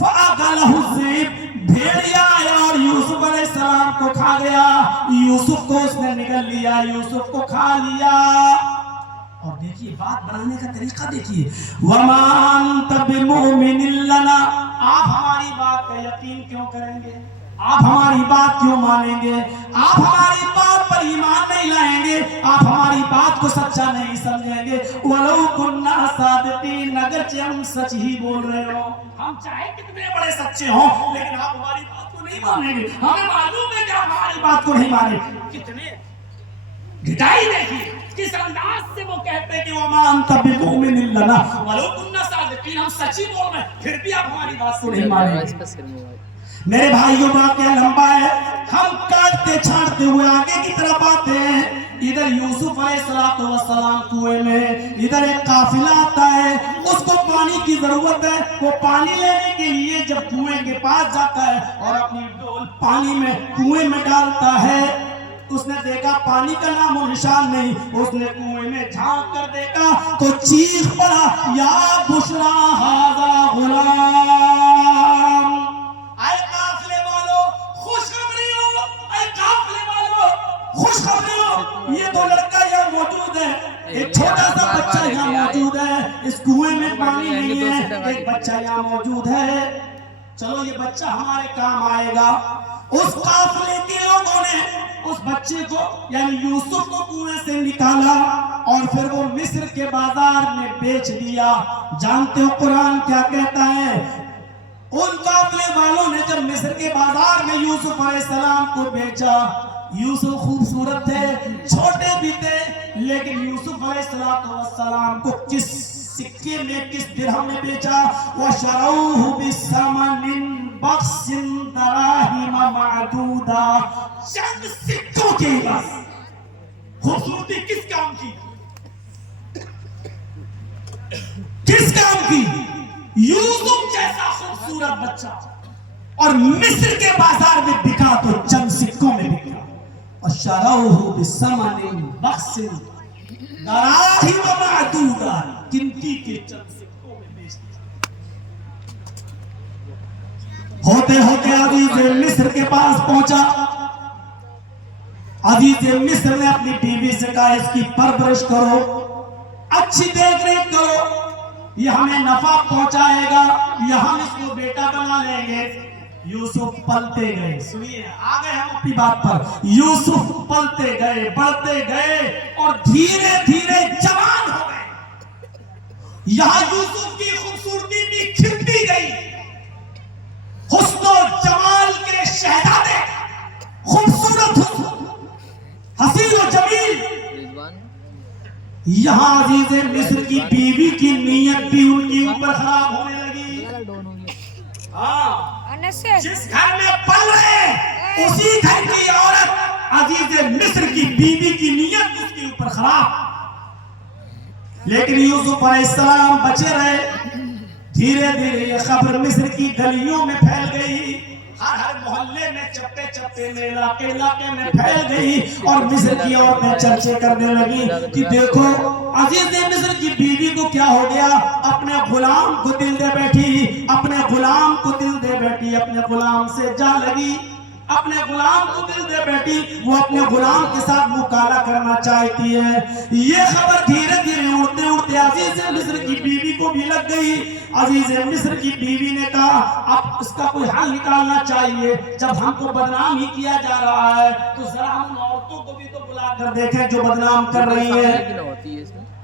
فَأَكَلَهُ الذِّئْبُ، بھیڑیا آیا اور یوسف علیہ السلام کو کھا گیا، یوسف کو اس نے نگل لیا، یوسف کو کھا لیا۔ اور دیکھیے بات بنانے کا طریقہ دیکھیے، وَمَا أَنْتَ بِمُؤْمِنٍ لَنَا، آپ ہماری بات کا یقین کیوں کریں گے، آپ ہماری بات کیوں مانیں گے، آپ ہماری بات پر ایمان نہیں لائیں گے، آپ ہماری بات کو سچا نہیں سمجھیں گے۔ وَلَوْ كُنَّا صَادِقِينَ، اگرچہ ہم سچ ہی بول رہے ہوں، ہم چاہے کتنے بڑے سچے ہوں، لیکن آپ ہماری بات کو نہیں مانیں گے، ہمیں معلوم ہے کہ آپ ہماری بات کو نہیں مانیں گے۔ کتنے گھٹائی دیکھیے، کس انداز سے وہ کہتے ہیں کہ وَمَا أَنْتَ بِمُؤْمِنٍ لَنَا وَلَوْ كُنَّا صَادِقِينَ، ہم سچ ہی بول رہے ہیں، پھر بھی آپ ہماری بات کو نہیں مانیں گے۔ میرے بھائیوں واقعہ لمبا ہے، ہم کاٹتے چھاڑتے ہوئے آگے کی طرف آتے ہیں۔ ادھر یوسف علیہ السلام کنویں میں، ادھر ایک قافلہ آتا ہے، اس کو پانی کی ضرورت ہے، وہ پانی لینے کے لیے جب کنویں کے پاس جاتا ہے اور اپنی ڈول پانی میں کنویں میں ڈالتا ہے، اس نے دیکھا پانی کا نام و نشان نہیں، اس نے کنویں میں جھانک کر دیکھا تو چیخ پڑا، یا بشرا ھذا غلام، اے قافلے والو خوشخبری ہو، اے قافلے والو خوشخبری ہو، یہ تو لڑکا یہاں موجود ہے، ایک چھوٹا سا بچہ یہاں موجود ہے، اس کنویں میں پانی نہیں ہے، ایک بچہ یہاں موجود ہے، چلو یہ بچہ ہمارے کام آئے گا۔ اس قافلے کے لوگوں نے اس بچے کو یعنی یوسف کو کنویں سے نکالا اور پھر وہ مصر کے بازار میں بیچ دیا۔ جانتے ہو قرآن کیا کہتا ہے؟ ان قافلے والوں نے جب مصر کے بازار میں یوسف علیہ السلام کو بیچا، یوسف خوبصورت تھے، چھوٹے بھی تھے، لیکن یوسف علیہ السلام کو کس سکے میں، کس درہم میں بیچا؟ وَشَرَوْهُ بِثَمَنٍ بَخْسٍ دَرَاهِمَ مَعْدُودَةٍ، چند سکوں کے بس۔ خوبصورتی کس کام کی؟ کس کام کی؟ یوسف جیسا خوبصورت بچہ اور مصر کے بازار میں بکا تو چند سکوں میں بکا۔ وَشَرَوْهُ بِثَمَنٍ بَخْسٍ دَرَاهِمَ مَعْدُودَةٍ، گنتی کے چند سکوں میں بیچ دیا۔ ہوتے ہوتے عزیز مصر کے پاس پہنچا، عزیز مصر نے اپنی بیوی سے کہا اس کی پرورش کرو، اچھی دیکھ ریکھ کرو، یہ ہمیں نفع پہنچائے گا، یہ ہم اس کو بیٹا بنا لیں گے۔ یوسف پلتے گئے، سنیے آگے ہم اپنی بات پر، یوسف پلتے گئے، بڑھتے گئے اور دھیرے دھیرے جوان ہو گئے۔ یہاں یوسف کی خوبصورتی بھی کھلتی گئی، حسن و جمال کے شہزادے، خوبصورت حسین و جمیل۔ یہاں عزیز مصر کی بیوی کی نیت بھی ان کے اوپر خراب ہونے لگی۔ ہاں، جس گھر میں پل رہے اسی گھر کی عورت عزیز مصر کی بیوی کی نیت اس کے اوپر خراب۔ لیکن یوسف علیہ السلام بچے رہے۔ دھیرے دھیرے یہ خبر مصر کی گلیوں میں پھیل گئی، ہر محلے میں، چپے چپے میں، علاقے علاقے میں پھیل گئی، اور مصر کی عورتیں چرچے کرنے لگی کہ دیکھو عزیز مصر کی بیوی کو کیا ہو گیا، اپنے غلام کو دل دے بیٹھی، اپنے غلام کو دل دے بیٹھی، اپنے غلام سے جا لگی، اپنے غلام کو دل دے بیٹھی، وہ اپنے غلام کے ساتھ مکالمہ کرنا چاہتی ہے۔ یہ خبر دھیرے دھیرے اڑتے اڑتے عزیز مصر کی بیوی کو بھی لگ گئی۔ عزیز مصر کی بیوی نے کہا اب اس کا کوئی حل نکالنا چاہیے، جب ہم کو بدنام ہی کیا جا رہا ہے تو ذرا ہم عورتوں کو بھی تو بلا کر دیکھیں جو بدنام کر رہی ہیں۔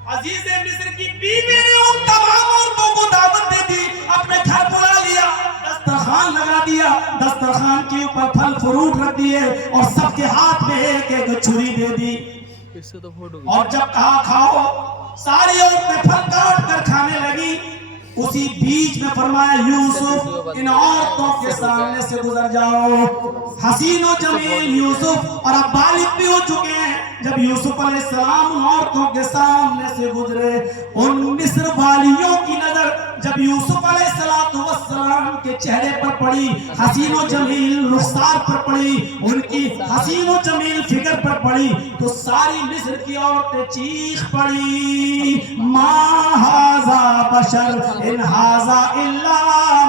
عزیز مصر کی بیوی نے ان تمام عورتوں کو دعوت دے دی، اپنے گھر بلا لیا، دسترخوان لگا دیا، دسترخوان کے اوپر پھل فروٹ رکھ دیے اور سب کے ہاتھ میں ایک ایک چھری دے دی، اور جب کہا کھاؤ، ساری عورتیں پھل کاٹ کر کھانے لگی۔ اسی بیچ میں فرمایا یوسف ان عورتوں کے سامنے سے گزر جاؤ۔ حسین و جمیل یوسف، اور اب بالغ بھی ہو چکے ہیں، جب یوسف علیہ السلام ان عورتوں کے سامنے سے گزرے، ان مصر والیوں کی نظر جب یوسف علیہ السلام کے چہرے پر پڑی، حسین و جمیل رخسار پر پڑی، ان کی حسین و جمیل فگر پر پڑی، تو ساری مصر کی عورتیں چیخ پڑی، ما ھذا بشر ان ھذا الا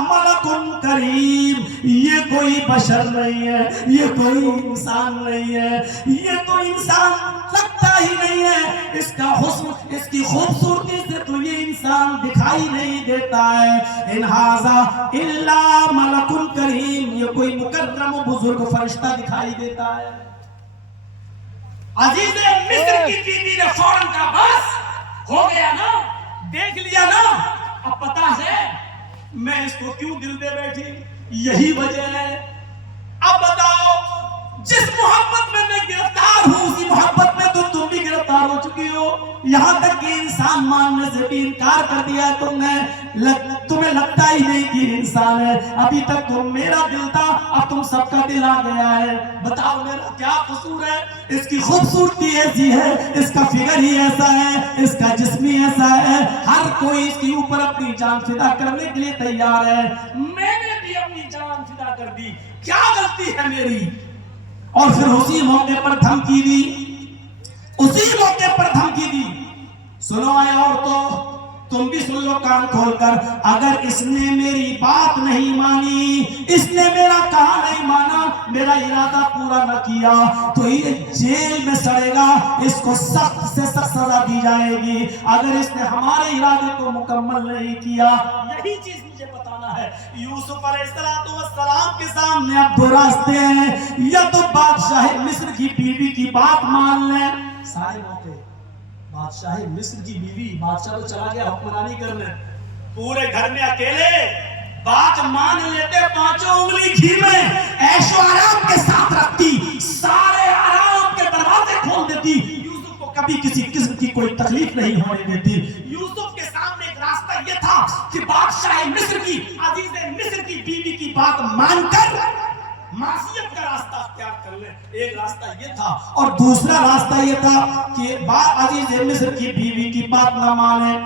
ملک کریم، یہ کوئی بشر نہیں ہے، یہ کوئی انسان نہیں ہے، یہ تو انسان لگتا ہی نہیں ہے، اس کا حسن، اس کی خوبصورتی سے تو یہ انسان دکھائی نہیں دیتا ہے، ان ھذا الا ملک کریم، یہ کوئی مکرم و بزرگ فرشتہ دکھائی دیتا ہے۔ عزیز مصر کی بیوی نے فوراً کہا بس ہو گیا نا، دیکھ لیا نا، اب پتا ہے میں اس کو کیوں دل دے بیٹھی، یہی وجہ ہے۔ اب بتاؤ، جس محبت میں گرفتار ہوں اسی محبت میں تم بھی گرفتار ہو چکی ہو، یہاں تک کہ انسان ماننے سے بھی انکار کر دیا تم نے، تمہیں لگتا ہی نہیں کہ انسان ہے، ابھی تک تم میرا دل تھا، اب تم سب کا دل آ گیا ہے، بتاؤ میرا کیا قصور ہے؟ اس کی خوبصورتی ایسی ہے، اس کا فگر ہی ایسا ہے، اس کا جسم ہی ایسا ہے، ہر کوئی اس کے اوپر اپنی جان فدا کرنے کے لیے تیار ہے، میں نے بھی اپنی جان فدا کر دی، کیا غلطی ہے میری؟ اور پھر اسی موقع پر دھمکی دی، اسی موقع پر دھمکی دی، سنو اے عورتوں، تم بھی سن لو کان کھول کر، اگر اس نے میری بات نہیں مانی، اس نے میرا کہا نہیں مانا، میرا ارادہ پورا نہ کیا، تو یہ جیل میں سڑے گا، اس کو سخت سے سخت سزا دی جائے گی، اگر اس نے ہمارے ارادے کو مکمل نہیں کیا۔ یہی چیز مجھے بتانا ہے، یوسف علیہ السلام کے سامنے اب دو راستے ہیں، یا تو بادشاہ مصر کی بیوی کی بات مان لیں، سارے موقع بادشاہ مصر کی بیوی، بادشاہ تو چلا گیا حکمرانی کرنے، پورے گھر میں اکیلے بات مان لیتے، پانچوں انگلی گھی میں عیش و آرام کے ساتھ رکھتی، سارے آرام کے دروازے کھول دیتی، یوسف کو کبھی کسی قسم کی کوئی تکلیف نہیں ہونے دیتی۔ یوسف کے سامنے ایک راستہ یہ تھا کہ بادشاہ مصر کی، عزیز مصر کی بیوی کی بات مان کر معصیت کا راستہ اختیار کر لیں، ایک راستہ یہ تھا، اور دوسرا راستہ یہ تھا کہ عزیز مصر کی بیوی کی بات نہ مانیں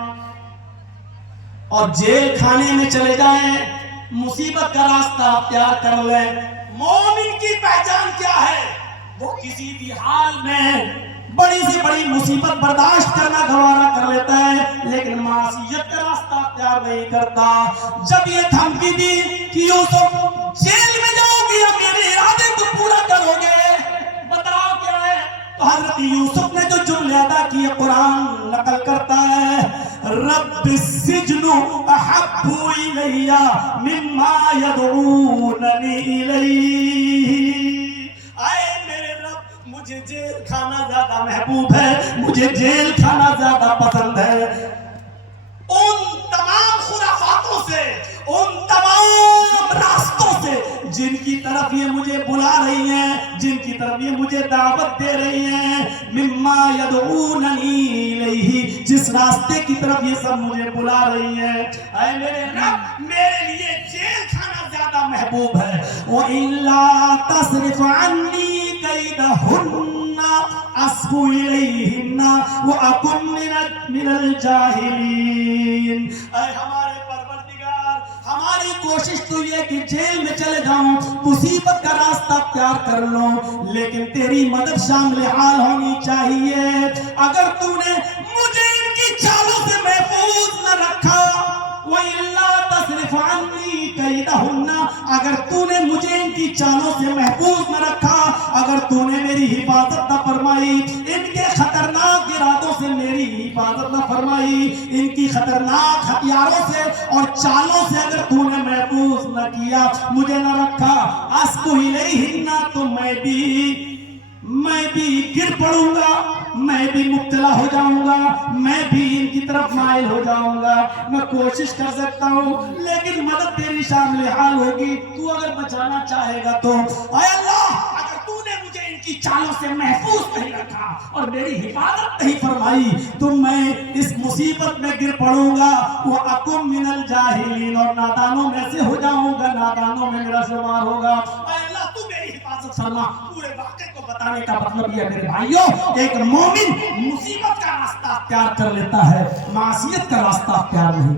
اور جیل کھانے میں چلے جائیں، مصیبت کا راستہ اختیار کر لیں۔ مومن کی پہچان کیا ہے؟ وہ کسی بھی حال میں بڑی سے بڑی مصیبت برداشت کرنا گوارا کر لیتا ہے، لیکن معصیت کا راستہ اختیار نہیں کرتا۔ جب یہ دھمکی دی کہ یوسف جیل میں جاؤ گے یا میرے ارادے کو پورا کرو گے، بتاؤ کیا ہے، تو حضرت یوسف نے جو جملے ادا کیے قرآن نقل کرتا ہے، رب السجن احب الی مما یدعوننی الیہ، اے میرے رب مجھے جیل کھانا زیادہ محبوب ہے، مجھے جیل کھانا زیادہ پسند ہے، ان تمام خرافاتوں سے، ان تمام راستوں سے جن کی طرف یہ مجھے بلا رہی ہیں، جن کی طرف یہ مجھے دعوت دے رہی ہیں، مما یدعوننی الیہ، جس راستے کی طرف یہ سب مجھے بلا رہی ہیں، اے میرے رب میرے لیے جیل کھانا زیادہ محبوب ہے، وَإِلَّا تَصْرِفْ عَنِّي كَيْدَهُنَّ أَصْبُ إِلَيْهِنَّ وَأَكُن مِّنَ الْجَاهِلِينَ۔ اے ہمارے پروردگار، ہماری کوشش تو یہ کہ جیل میں چلے جاؤں، مصیبت کا راستہ اختیار کر لوں، لیکن تیری مدد شامل حال ہونی چاہیے، اگر تو نے مجھے ان کی چالوں سے محفوظ نہ رکھا، وَإِلَّا تَصْرِفْ عَنِّي كَيْدَهُنَّ، اگر تو نے مجھے ان کی چالوں سے محفوظ نہ رکھا، اگر تو نے میری حفاظت نہ فرمائی، ان کے خطرناک ارادوں سے میری حفاظت نہ فرمائی، ان کی خطرناک ہتھیاروں سے اور چالوں سے اگر تو نے محفوظ نہ کیا، مجھے نہ رکھا، أَصْبُ إِلَيْهِنَّ، تو میں بھی گر پڑوں گا، میں بھی مبتلا ہو جاؤں گا، میں بھی ان کی طرف مائل ہو جاؤں گا، میں کوشش کر سکتا ہوں لیکن مدد تیری شامل حال ہوگی، تو اگر بچانا چاہے گا تو، اے اللہ اگر تو نے مجھے ان کی چالوں سے محفوظ نہیں رکھا اور میری حفاظت نہیں فرمائی تو میں اس مصیبت میں گر پڑوں گا، وَأَكُن مِّنَ الْجَاهِلِينَ، اور نادانوں میں سے ہو جاؤں گا، نادانوں میں میرا شمار ہوگا، اے اللہ تو میری حفاظت فرما۔ پورے واقعے کو بتانے کا مطلب یہ ہے میرے بھائیوں، ایک مومن مصیبت کا راستہ اختیار کر لیتا ہے، معصیت کا راستہ اختیار نہیں۔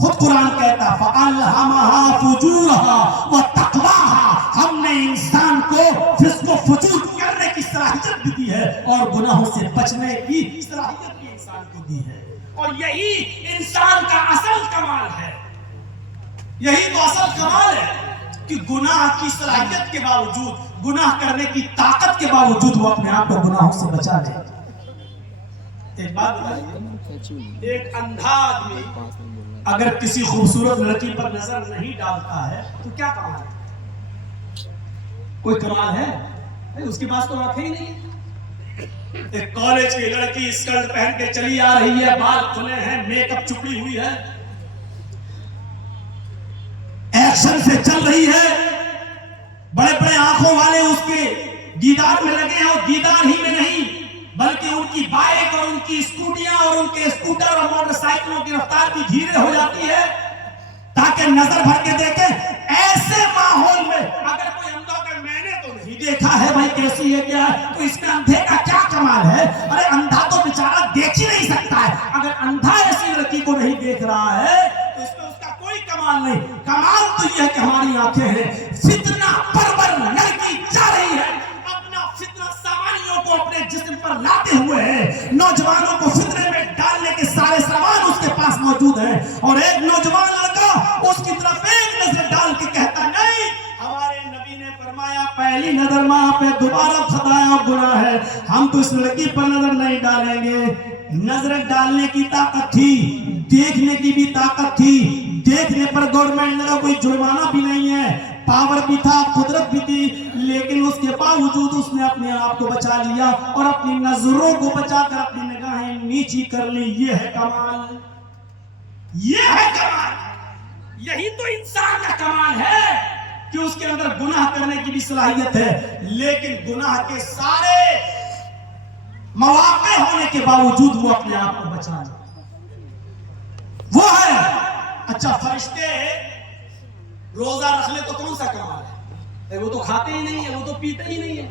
خود قرآن کہتا فَأَلْهَمَهَا فُجُورَهَا وَتَقْوَاهَا، ہم نے انسان کو فسق و فجور کرنے کی صلاحیت بھی دی ہے اور گناہوں سے بچنے کی صلاحیت بھی انسان کو دی ہے، اور یہی انسان کا اصل کمال ہے، یہی تو اصل کمال ہے کہ گناہ کی صلاحیت کے باوجود، گناہ کرنے کی طاقت کے باوجود وہ اپنے آپ کو گناہوں سے بچا لے۔ ایک بات بتائیے، ایک اندھا آدمی اگر کسی خوبصورت لڑکی پر نظر نہیں ڈالتا ہے تو کیا کمال ہے؟ کوئی کمال ہے؟ اس کے پاس تو آنکھیں ہی نہیں۔ ایک کالج کی لڑکی اسکرٹ پہن کے چلی آ رہی ہے، بال کھلے ہیں، میک اپ چپڑی ہوئی ہے، ایکشن سے چل رہی ہے، بڑے بڑے آنکھوں والے اس کے دیدار میں لگے ہیں، اور دیدار ہی میں نہیں بلکہ ان کی بائک اور ان کی اسکوٹیاں اور ان کے اسکوٹر اور موٹر سائیکلوں کی رفتار بھی دھیرے ہو جاتی ہے تاکہ نظر بھر کے دیکھیں۔ ایسے ماحول میں اگر کوئی اندھا کہ میں نے تو نہیں دیکھا ہے بھائی کیسی ہے کیا ہے، تو اس میں اندھے کا کیا کمال ہے؟ ارے اندھا تو بیچارہ دیکھ ہی نہیں سکتا ہے، اگر اندھا ایسی لڑکی کو نہیں دیکھ رہا ہے تو اس میں اس کا کوئی کمال نہیں۔ کمال تو یہ ہے کہ ہماری آنکھیں ہیں، فتنہ پرور لڑکی جا رہی ہے، اپنا فتنہ سامانیوں کو اپنے جسم پر لاتے ہوئے ہیں، نوجوانوں کو فتنے میں ڈالنے کے سارے سامان اس کے پاس موجود ہیں، اور ایک نوجوان لڑکا اس کی طرف ایک نظر ڈال کے کہتا نہیں، ہمارے نبی نے فرمایا پہلی نظر ماں پہ دوبارہ خطایا گناہ ہے، ہم تو اس لڑکی پر نظر نہیں ڈالیں گے۔ نظر ڈالنے کی طاقت تھی، دیکھنے کی بھی طاقت تھی، دیکھنے پر گورنمنٹ نے کوئی جرمانہ بھی نہیں ہے، پاور بھی تھا، قدرت بھی تھی، لیکن اس کے باوجود اس نے اپنے آپ کو بچا لیا اور اپنی نظروں کو بچا کر اپنی نگاہیں نیچی کر لی۔ یہ ہے کمال، یہ ہے کمال، یہی تو انسان کا کمال ہے کہ اس کے اندر گناہ کرنے کی بھی صلاحیت ہے، لیکن گناہ کے سارے مواقع ہونے کے باوجود وہ اپنے آپ کو بچا لے، وہ ہے۔ اچھا فرشتے روزہ رکھ لے تو کون سا کمال ہے؟ وہ تو کھاتے ہی نہیں ہے، وہ تو پیتے ہی نہیں ہے،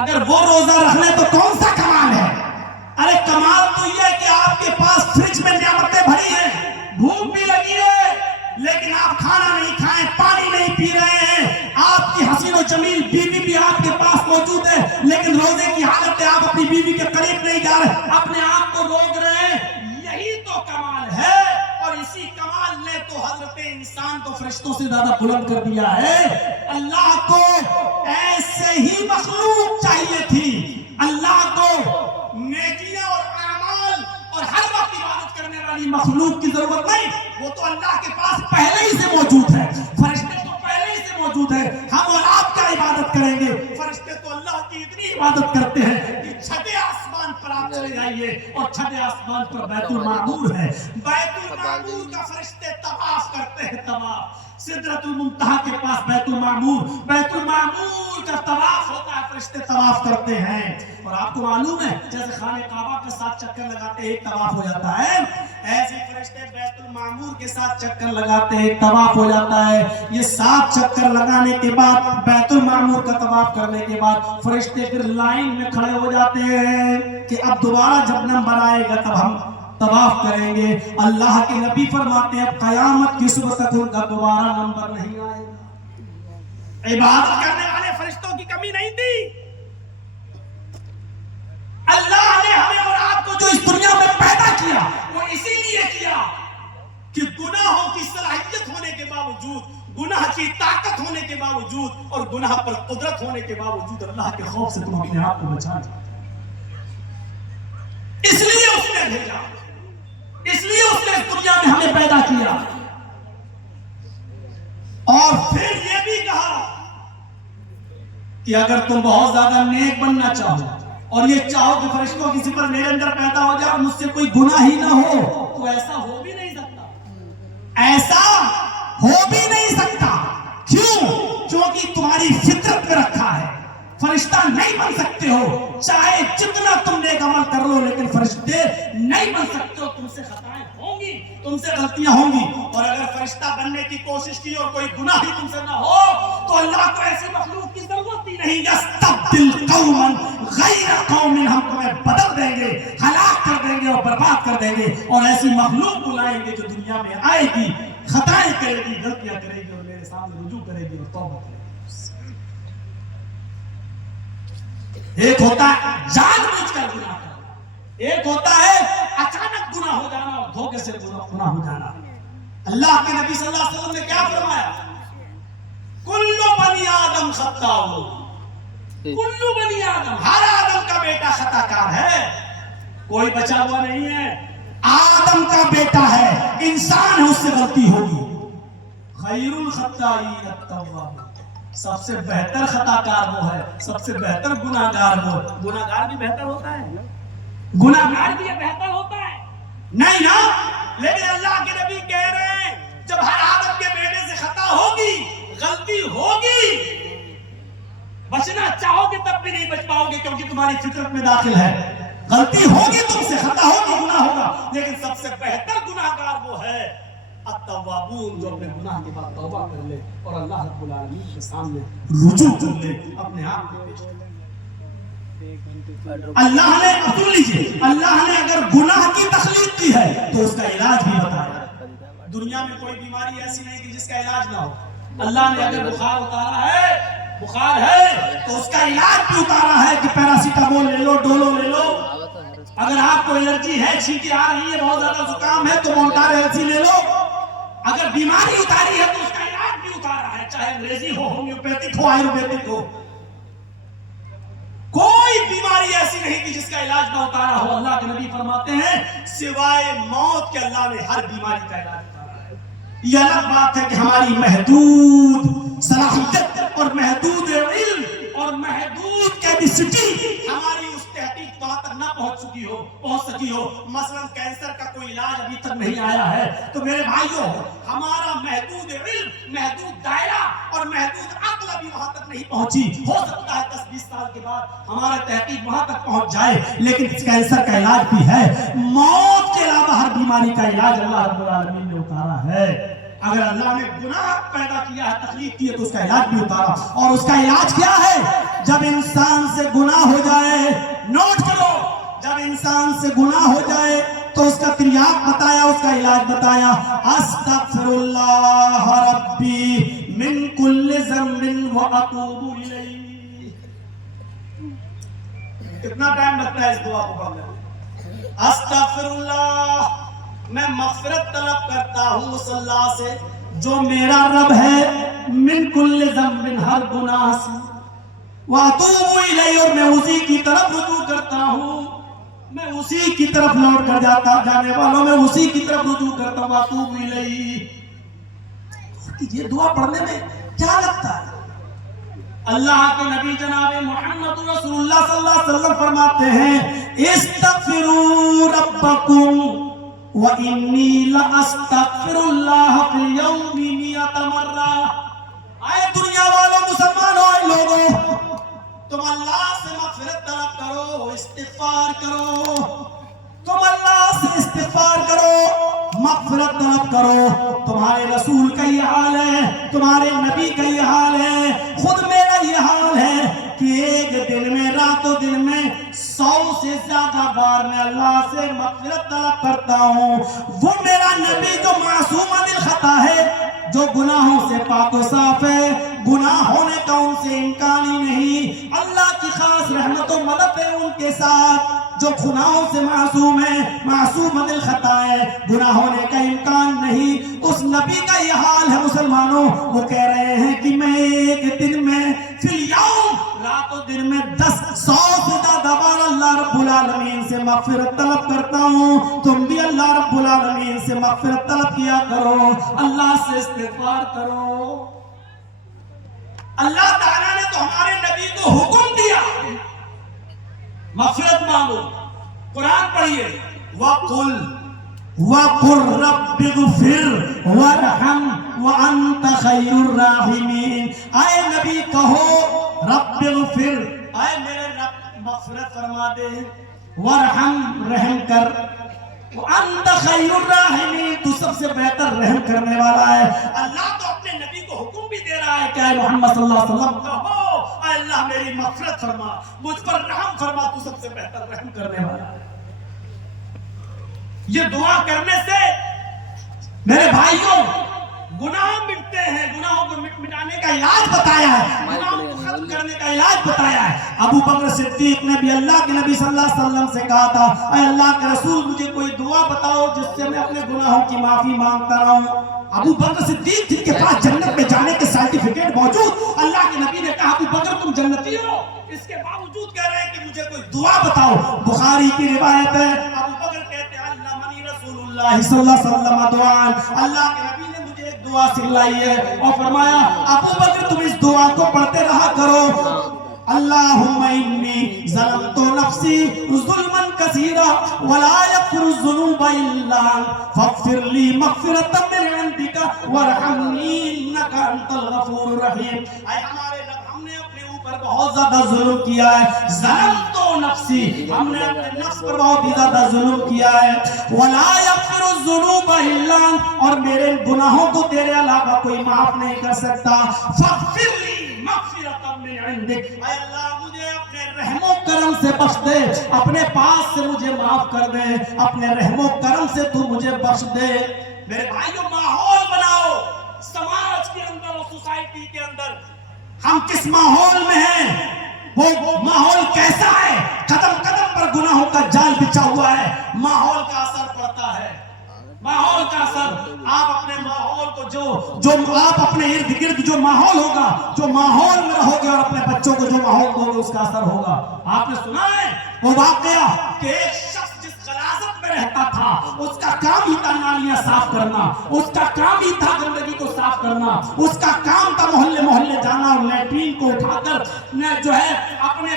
اگر وہ روزہ رکھ لے تو کون سا کمال ہے؟ ارے کمال تو یہ ہے کہ آپ کے پاس فریج میں نعمتیں بھری ہیں، بھوک بھی لگی ہے لیکن آپ کھانا نہیں کھائیں، پانی نہیں پی رہے ہیں، آپ کی حسین و جمیل بیوی بھی آپ کے پاس موجود ہے لیکن روزے کی حالت میں آپ اپنی بیوی کے قریب نہیں جا رہے، اپنے آپ کو روک رہے ہیں، یہی تو کمال ہے۔ اور اسی کمال نے تو حضرت انسان کو فرشتوں سے زیادہ بلند کر دیا ہے۔ اللہ کو ایسے ہی مخلوق چاہیے تھی، اللہ کو نیکیاں اور اعمال اور ہر وقت عبادت کرنے والی مخلوق کی ضرورت نہیں، وہ تو اللہ کے پاس پہلے ہی سے موجود ہے، فرشتے تو پہلے ہی سے موجود ہے، ہم اور آپ کیا عبادت کریں گے؟ فرشتے تو اللہ کی اتنی عبادت کرتے ہیں کہ چھٹے آسمان پر آپ چلے جائیے اور چھٹے آسمان پر بیت المعمور ہے، بیت المعمور کا فرشتے طواف کرتے ہیں، طواف سدرۃ المنتہا کے پاس بیت المعمور کا طواف ہوتا ہے، فرشتے طواف کرتے ہیں۔ اور آپ کو معلوم ہے جیسے خانہ کعبہ کے ساتھ چکر لگاتے ایک طواف ہو جاتا ہے، ایسے فرشتے بیت المعمور کے ساتھ چکر لگاتے ایک طواف ہو جاتا ہے۔ یہ 7 چکر لگانے کے بعد بیت المعمور کا طواف کرنے کے بعد فرشتے پھر لائن میں کھڑے ہو جاتے ہیں کہ اب دوبارہ جب نمبر آئے گا تب ہم طواف کریں گے۔ اللہ کے نبی فرماتے ہیں قیامت کی صبح تک ان کا دوبارہ نمبر نہیں آئے گا۔ عبادت کرنے والے فرشتوں کی کمی نہیں تھی۔ اللہ نے ہمیں اور آپ کو جو اس دنیا میں پیدا کیا وہ اسی لیے کیا کہ گناہوں کی صلاحیت ہونے کے باوجود، گناہ کی طاقت ہونے کے باوجود اور گناہ پر قدرت ہونے کے باوجود اللہ کے خوف سے تم اپنے آپ کو بچا لو۔ اس لیے اس نے بھیجا، اس لیے اس نے دنیا میں ہمیں پیدا کیا، اور پھر یہ بھی کہا کہ اگر تم بہت زیادہ نیک بننا چاہو اور یہ چاہو کہ فرشتوں کی صفت میرے اندر پیدا ہو جائے اور مجھ سے کوئی گناہ ہی نہ ہو، تو ایسا ہو بھی نہیں سکتا، ایسا ہو بھی نہیں سکتا۔ کیوں؟ کیونکہ تمہاری فطرت میں رکھا ہے، فرشتہ نہیں بن سکتے ہو، چاہے جتنا تم نیک عمل کر لو، لیکن فرشتے نہیں بن سکتے ہو، تم سے خطائیں ہوں گی، تم سے غلطیاں ہوں گی، اور اگر فرشتہ بننے کی کوشش کی اور کوئی گناہ ہی تم سے نہ ہو تو اللہ کو ایسی مخلوق کی ضرورت ہی نہیں۔ یستبدل قوما غیر قوم، ہم تمہیں بدل دیں گے، ہلاک کر دیں گے اور برباد معاف کر دیں گے اور ایسی مخلوق بلائیں گے جو دنیا میں آئے گی، خطائیں کرے گی، غلطیاں کرے گی اور میرے سامنے رجوع کرے گی اور توبہ کرے گی۔ ایک ہوتا ہے جان بوجھ کر گناہ کرنا، ایک ہوتا ہے اچانک گناہ ہو جانا اور دھوکے سے گناہ ہو جانا۔ اللہ کے نبی صلی اللہ علیہ وسلم نے کیا فرمایا؟ کل بنی آدم خطاء، کل بنی آدم، ہر آدم کا بیٹا خطا کار ہے، کوئی بچا ہوا نہیں ہے۔ آدم کا بیٹا ہے، انسان ہے، اس سے غلطی ہوگی۔ خیر الخطائین التواب، سب سے بہتر خطا کار وہ ہے، سب سے بہتر گناہگار وہ۔ گناہگار بھی بہتر ہوتا ہے، گناہگار بھی بہتر ہوتا ہے نہیں نا؟ لیکن اللہ کے نبی کہہ رہے ہیں جب ہر آدم کے بیٹے سے خطا ہوگی، غلطی ہوگی، بچنا چاہو گے تب بھی نہیں بچ پاؤ گے، کیونکہ تمہاری فطرت میں داخل ہے۔ غلطی ہوگی، تم سے خطا ہوگی، گناہ ہوگا، لیکن سب سے بہتر گناہگار وہ ہے التوابون، جو اپنے گناہ کے بعد توبہ کر لے اور اللہ رب العالمین کے سامنے رجوع کر لے، اپنے آپ کو پیش کر لے۔ اللہ نے سن لیجیے، اللہ نے اگر گناہ کی تخلیق کی ہے تو اس کا علاج بھی بتایا۔ دنیا میں کوئی بیماری ایسی نہیں کہ جس کا علاج نہ ہو۔ اللہ نے اگر بخار اتارا ہے، بخار ہے تو اس کا علاج بھی اتارا ہے کہ پیراسیٹامول لے لو، ڈولو لے لو۔ اگر آپ کو الرجی ہے، چھینکیں آ رہی ہے، بہت زیادہ زکام ہے تو مونٹار ایلسی لے لو۔ اگر بیماری اتاری ہے تو اس کا علاج بھی اتارا ہے، چاہے انگریزی ہو، ہومیوپیتھک ہو، آیورویدک ہو۔ کوئی بیماری ایسی نہیں کہ جس کا علاج نہ اتارا ہو۔ اللہ کے نبی فرماتے ہیں سوائے موت کے اللہ نے ہر بیماری کا علاج اتارا ہے۔ یہ الگ بات ہے کہ ہماری محدود صلاحیت اور محدود علم اور محدود کیپیسٹی ہماری اس تحقیق وہاں تک نہ پہنچ سکی ہو۔ مثلا کینسر کا کوئی علاج ابھی تک نہیں آیا ہے، تو میرے بھائیوں ہمارا محدود علم، محدود دائرہ اور محدود عقل ابھی وہاں تک نہیں پہنچی۔ ہو سکتا ہے 10-20 سال کے بعد ہمارا تحقیق وہاں تک پہنچ جائے، لیکن کینسر کا علاج بھی ہے۔ موت کے علاوہ ہر بیماری کا علاج اللہ رب العالمین نے اتارا ہے۔ اگر اللہ نے گناہ پیدا کیا ہے، تخلیق کی ہے، تو اس کا علاج بھی اتارا۔ اور اس کا علاج کیا ہے؟ جب انسان سے گناہ ہو جائے، نوٹ کرو، جب انسان سے گناہ ہو جائے تو اس کا تریاق بتایا، اس کا علاج بتایا، استغفر اللہ ربی من کل ذنب واتوب الیہ۔ کتنا ٹائم لگتا ہے اس دعا کو پڑھنے میں؟ استغفر اللہ، میں مغفرت طلب کرتا ہوں اس اللہ سے جو میرا رب ہے، من کل ذنب، ہر گناہ سے، واتوب الیہ، اور میں اسی کی طرف رجوع کرتا ہوں، میں اسی کی طرف لوٹ کر جانے والوں میں اسی کی طرف رجوع کرتا ہوں، واتوب الیہ۔ یہ دعا پڑھنے میں کیا لگتا ہے؟ اللہ کے نبی جناب محمد رسول اللہ صلی اللہ علیہ وسلم فرماتے ہیں استغفروا ربکم وَإِنِّي لَأَسْتَغْفِرُ اللَّهَ فِي الْيَوْمِ 100 مرہ۔ آئے دنیا والوں، مسلمانوں، آئے لوگوں، تم اللہ سے مغفرت طلب کرو، استغفار کرو، تم اللہ سے استغفار کرو، مغفرت طلب کرو۔ تمہارے رسول کا یہ حال ہے، تمہارے نبی کا یہ حال ہے، خود میرا یہ حال ہے کہ ایک دن میں، رات و دن میں 100 سے زیادہ بار میں اللہ سے مغفرت طلب کرتا ہوں۔ وہ میرا نبی جو معصوم عن الخطا ہے، جو گناہوں سے پاک و صاف ہے، گناہ ہونے کا ان سے امکان ہی نہیں، اللہ کی خاص رحمت و مدد ہے ان کے ساتھ، جو گناہوں سے معصوم ہے، معصوم عن الخطا ہے، گناہ ہونے کا امکان نہیں۔ اس نبی کا یہ حال ہے مسلمانوں، وہ کہہ رہے ہیں کہ میں ایک دن میں فی الیوم، رات و دن میں 100 سے زیادہ بار اللہ رب العالمین سے مغفرت طلب کرتا ہوں۔ تم بھی اللہ رب العالمین سے مغفرت طلب کیا کرو، اللہ سے استغفار کرو۔ اللہ تعالیٰ نے تو ہمارے نبی کو حکم دیا مغفرت مانگو۔ قرآن پڑھیے، وَقُلْ رَبِّ اغْفِرْ وَارْحَمْ وَأَنْتَ خَيْرُ الرَّاحِمِينَ۔ اے نبی کہو رب اغفر، اے میرے رب مغفرت فرما دے، وارحم، رحم کر، وَأَنْتَ خَيْرُ الرَّاحِمِينَ، تو سب سے بہتر رحم کرنے والا ہے۔ اللہ تو اپنے نبی کو حکم بھی دے رہا ہے کہ اے محمد صلی اللہ علیہ وسلم کہو اے اللہ میری مغفرت فرما، مجھ پر رحم فرما، تو سب سے بہتر رحم کرنے والا ہے۔ یہ دعا کرنے سے میرے بھائیوں گناہ مٹتے ہیں، گناہوں کو مٹانے کا علاج بتایا ہے، گناہوں کو ختم کرنے کا علاج بتایا ہے۔ ابو بکر صدیق نے بھی اللہ کے نبی صلی اللہ علیہ وسلم سے کہا تھا، اے اللہ کے رسول مجھے کوئی دعا بتاؤ جس سے میں اپنے گناہوں کی معافی مانگتا رہوں۔ ابو بکر صدیق جن کے پاس جنت میں جانے کے سرٹیفکیٹ موجود، اللہ کے نبی نے کہا ابو بکر تم جنتی ہو، اس کے باوجود کہہ رہے ہیں کہ مجھے کوئی دعا بتاؤ۔ بخاری کی روایت ہے، ابو بکر کہتے ہیں علمنی رسول اللہ صلی اللہ علیہ وسلم دعان، اللہ کے نبی نے مجھے ایک دعا سکھلائی ہے اور فرمایا ابو بکر تم اس دعا کو پڑھتے رہا کرو، اللہم انی ظلمت نفسی ظلما کثیرا ولا یغفر الذنوب الا انت فاغفر لی مغفرۃ من عندک وارحمنی انک انت الغفور الرحیم۔ اے ہمارے رب ہم نے اپنے اوپر بہت زیادہ ظلم کیا ہے، ظلمت نفسی ہم نے اپنے نفس پر بہت ہی زیادہ ظلم کیا ہے، ولا یغفر الذنوب الا انت اور میرے گناہوں کو تیرے علاوہ کوئی معاف نہیں کر سکتا، فاغفر لی مغفرۃ من عندک اے اللہ مجھے اپنے رحم و کرم سے بخش دے، اپنے پاس سے مجھے معاف کر دے، اپنے رحم و کرم سے تو مجھے بخش دے۔ میرے بھائیوں ماحول بناؤ سماج کے اندر اور سوسائٹی کے اندر ہم کس ماحول میں ہیں، وہ ماحول کیسا ہے، قدم قدم پر گناہوں کا جال بچھا ہوا ہے، ماحول کا اثر پڑتا ہے، ماحول کا اثر۔ آپ اپنے ماحول کو جو آپ اپنے ارد گرد جو ماحول ہوگا، جو ماحول میں رہو گے اور اپنے بچوں کو جو ماحول دو گے اس کا اثر ہوگا۔ آپ نے سنا ہے وہ واقعہ کہ ایک شخص جس غلاظت میں رہتا تھا اس کا کام ہی تھا نالیاں صاف کرنا، اس کا کام ہی تھا گندگی کو صاف کرنا، اس کا کام تھا محلے محلے جانا اور لیٹرین کو اٹھا کر جو ہے اپنے